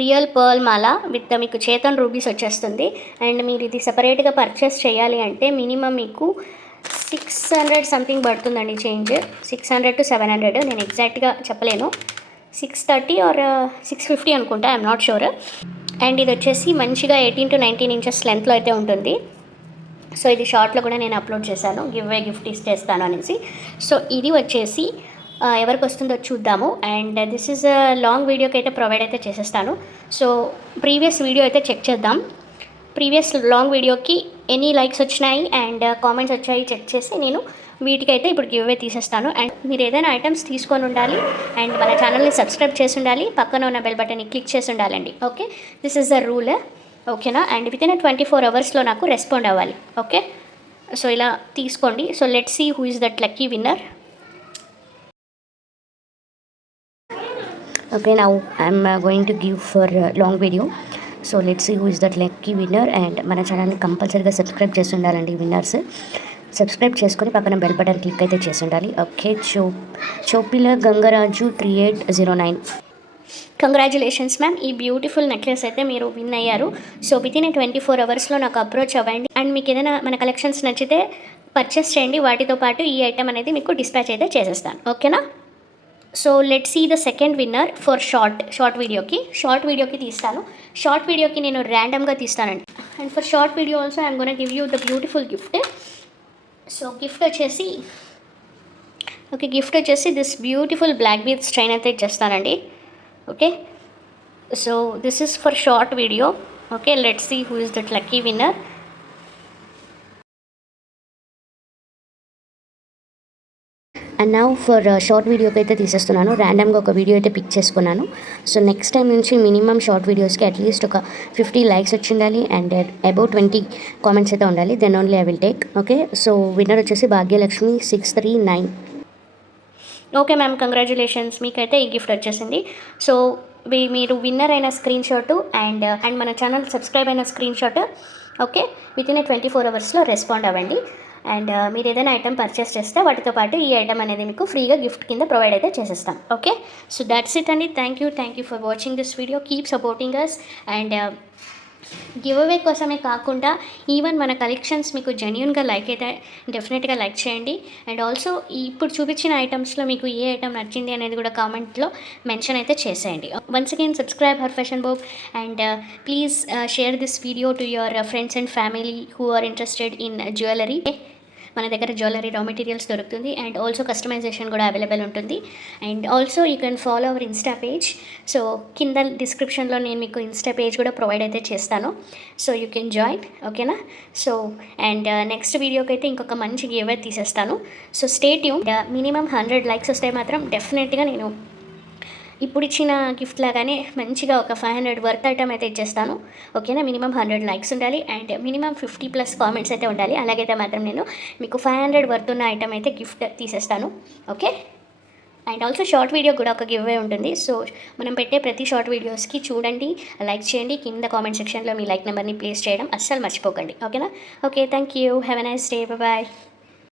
real pearl Mala with మీకు చేతన్ రూబీస్ వచ్చేస్తుంది. అండ్ మీరు ఇది సపరేట్గా పర్చేస్ చేయాలి అంటే మినిమం మీకు 600 సంథింగ్ పడుతుందండి చేంజ్, 600 to 700. నేను ఎగ్జాక్ట్గా చెప్పలేను, 630 or 650 అనుకుంటా, ఐఎమ్ నాట్ షూర్. అండ్ ఇది వచ్చేసి మంచిగా 18 to 19 inches లెంత్లో అయితే ఉంటుంది. సో ఇది షార్ట్లో కూడా నేను అప్లోడ్ చేశాను, గివ్ అవే గిఫ్ట్ ఇస్తాను అనేసి. సో ఇది వచ్చేసి ఎవరికి వస్తుందో చూద్దాము. అండ్ దిస్ ఈజ్ లాంగ్ వీడియోకి అయితే ప్రొవైడ్ అయితే చేసేస్తాను. సో ప్రీవియస్ వీడియో అయితే చెక్ చేద్దాం. ప్రీవియస్ లాంగ్ వీడియోకి ఎన్ని లైక్స్ వచ్చినాయి అండ్ కామెంట్స్ వచ్చాయి చెక్ చేసి నేను వీటికైతే ఇప్పుడు గివ్ అవే తీసేస్తాను. అండ్ మీరు ఏదైనా ఐటమ్స్ తీసుకొని ఉండాలి అండ్ మన ఛానల్ని సబ్స్క్రైబ్ చేసి ఉండాలి, పక్కన ఉన్న బెల్ బటన్ని క్లిక్ చేసి ఉండాలండి. Okay, this is the rule. ఓకేనా? అండ్ విత్ ఇన్ 24 hours నాకు రెస్పాండ్ అవ్వాలి. ఓకే, సో ఇలా తీసుకోండి. So let's see who is that lucky winner. Okay, now I'm going to give for long video. So let's see who is that lucky winner. And మన ఛానల్ని కంపల్సరీగా సబ్స్క్రైబ్ చేసి ఉండాలండి. విన్నర్స్ సబ్స్క్రైబ్ చేసుకొని పక్కన బెల్ బటన్ క్లిక్ అయితే చేసి ఉండాలి. ఓకే, చోపిల గంగరాజు 3809. కంగ్రాచులేషన్స్ మ్యామ్, ఈ బ్యూటిఫుల్ నెక్లెస్ అయితే మీరు విన్ అయ్యారు. సో విత్ ఇన్ 24 hours నాకు అప్రోచ్ అవ్వండి. అండ్ మీకు ఏదైనా మన కలెక్షన్స్ నచ్చితే పర్చేస్ చేయండి, వాటితో పాటు ఈ ఐటమ్ అనేది మీకు డిస్పాచ్ అయితే చేసేస్తాను. ఓకేనా? So let's see the second winner for short వీడియోకి తీస్తాను. షార్ట్ వీడియోకి నేను ర్యాండమ్గా తీస్తానండి. And for short video also I'm gonna give you the beautiful gift. So gift వచ్చేసి this beautiful black beads chain అయితే ఇచ్చేస్తానండి. Okay, so this is for short video. Okay, let's see who is that lucky winner. And now for short వీడియోకి అయితే తీసేస్తున్నాను. ర్యాండమ్గా ఒక వీడియో అయితే పిక్ చేసుకున్నాను. సో నెక్స్ట్ టైం నుంచి మినిమం షార్ట్ వీడియోస్కి అట్లీస్ట్ ఒక 50 likes వచ్చి ఉండాలి అండ్ అబౌట్ 20 కామెంట్స్ అయితే ఉండాలి. Then only I will take. Okay, so winner వచ్చేసి భాగ్యలక్ష్మి 639. ఓకే మ్యామ్, కంగ్రాచులేషన్స్, మీకైతే ఈ గిఫ్ట్ వచ్చేసింది. సో మీరు విన్నర్ అయిన స్క్రీన్ షాట్ అండ్ మన ఛానల్ సబ్స్క్రైబ్ అయిన screen shot okay with in 24 hours respond అవ్వండి. అండ్ మీరు ఏదైనా ఐటమ్ పర్చేస్ చేస్తే వాటితో పాటు ఈ ఐటమ్ అనేది మీకు ఫ్రీగా గిఫ్ట్ కింద ప్రొవైడ్ అయితే చేసేస్తాం. ఓకే, సో దాట్స్ ఇట్ అండి. Thank you for watching this video. Keep supporting us. And give away కోసమే కాకుండా ఈవెన్ మన కలెక్షన్స్ మీకు జెన్యూన్గా లైక్ అయితే డెఫినెట్గా లైక్ చేయండి. అండ్ ఆల్సో ఇప్పుడు చూపించిన ఐటమ్స్లో మీకు ఏ ఐటమ్ నచ్చింది అనేది కూడా కామెంట్లో మెన్షన్ అయితే చేసేయండి. Once again subscribe her fashion book and please share this video to your friends and family who are interested in jewellery. మన దగ్గర జ్యువెలరీ రా మెటీరియల్స్ దొరుకుతుంది అండ్ ఆల్సో కస్టమైజేషన్ కూడా అవైలబుల్ ఉంటుంది. And also you can follow our insta page. So కింద డిస్క్రిప్షన్లో నేను మీకు ఇన్స్టా పేజ్ కూడా ప్రొవైడ్ అయితే చేస్తాను. So you can join. ఓకేనా? సో అండ్ నెక్స్ట్ వీడియోకి అయితే ఇంకొక మంచి గివ్ అవే తీసేస్తాను. So stay tune. Minimum 100 likes వస్తే మాత్రం డెఫినెట్గా నేను ఇప్పుడు ఇచ్చిన గిఫ్ట్ లాగానే మంచిగా ఒక 500 వర్త్ ఐటమ్ అయితే ఇచ్చేస్తాను. ఓకేనా? మినిమం 100 likes ఉండాలి అండ్ మినిమం 50+ కామెంట్స్ అయితే ఉండాలి. అలాగైతే మాత్రం నేను మీకు 500 వర్త్ ఉన్న ఐటమ్ అయితే గిఫ్ట్ తీసేస్తాను. Okay, and also short video కూడా ఒక గివ్ అవే ఉంటుంది. సో మనం పెట్టే ప్రతి షార్ట్ వీడియోస్కి చూడండి, లైక్ చేయండి, కింద కామెంట్ సెక్షన్లో మీ లైక్ నెంబర్ని ప్లేస్ చేయడం అస్సలు మర్చిపోకండి. ఓకేనా? Okay, thank you. Have a nice day. Bye.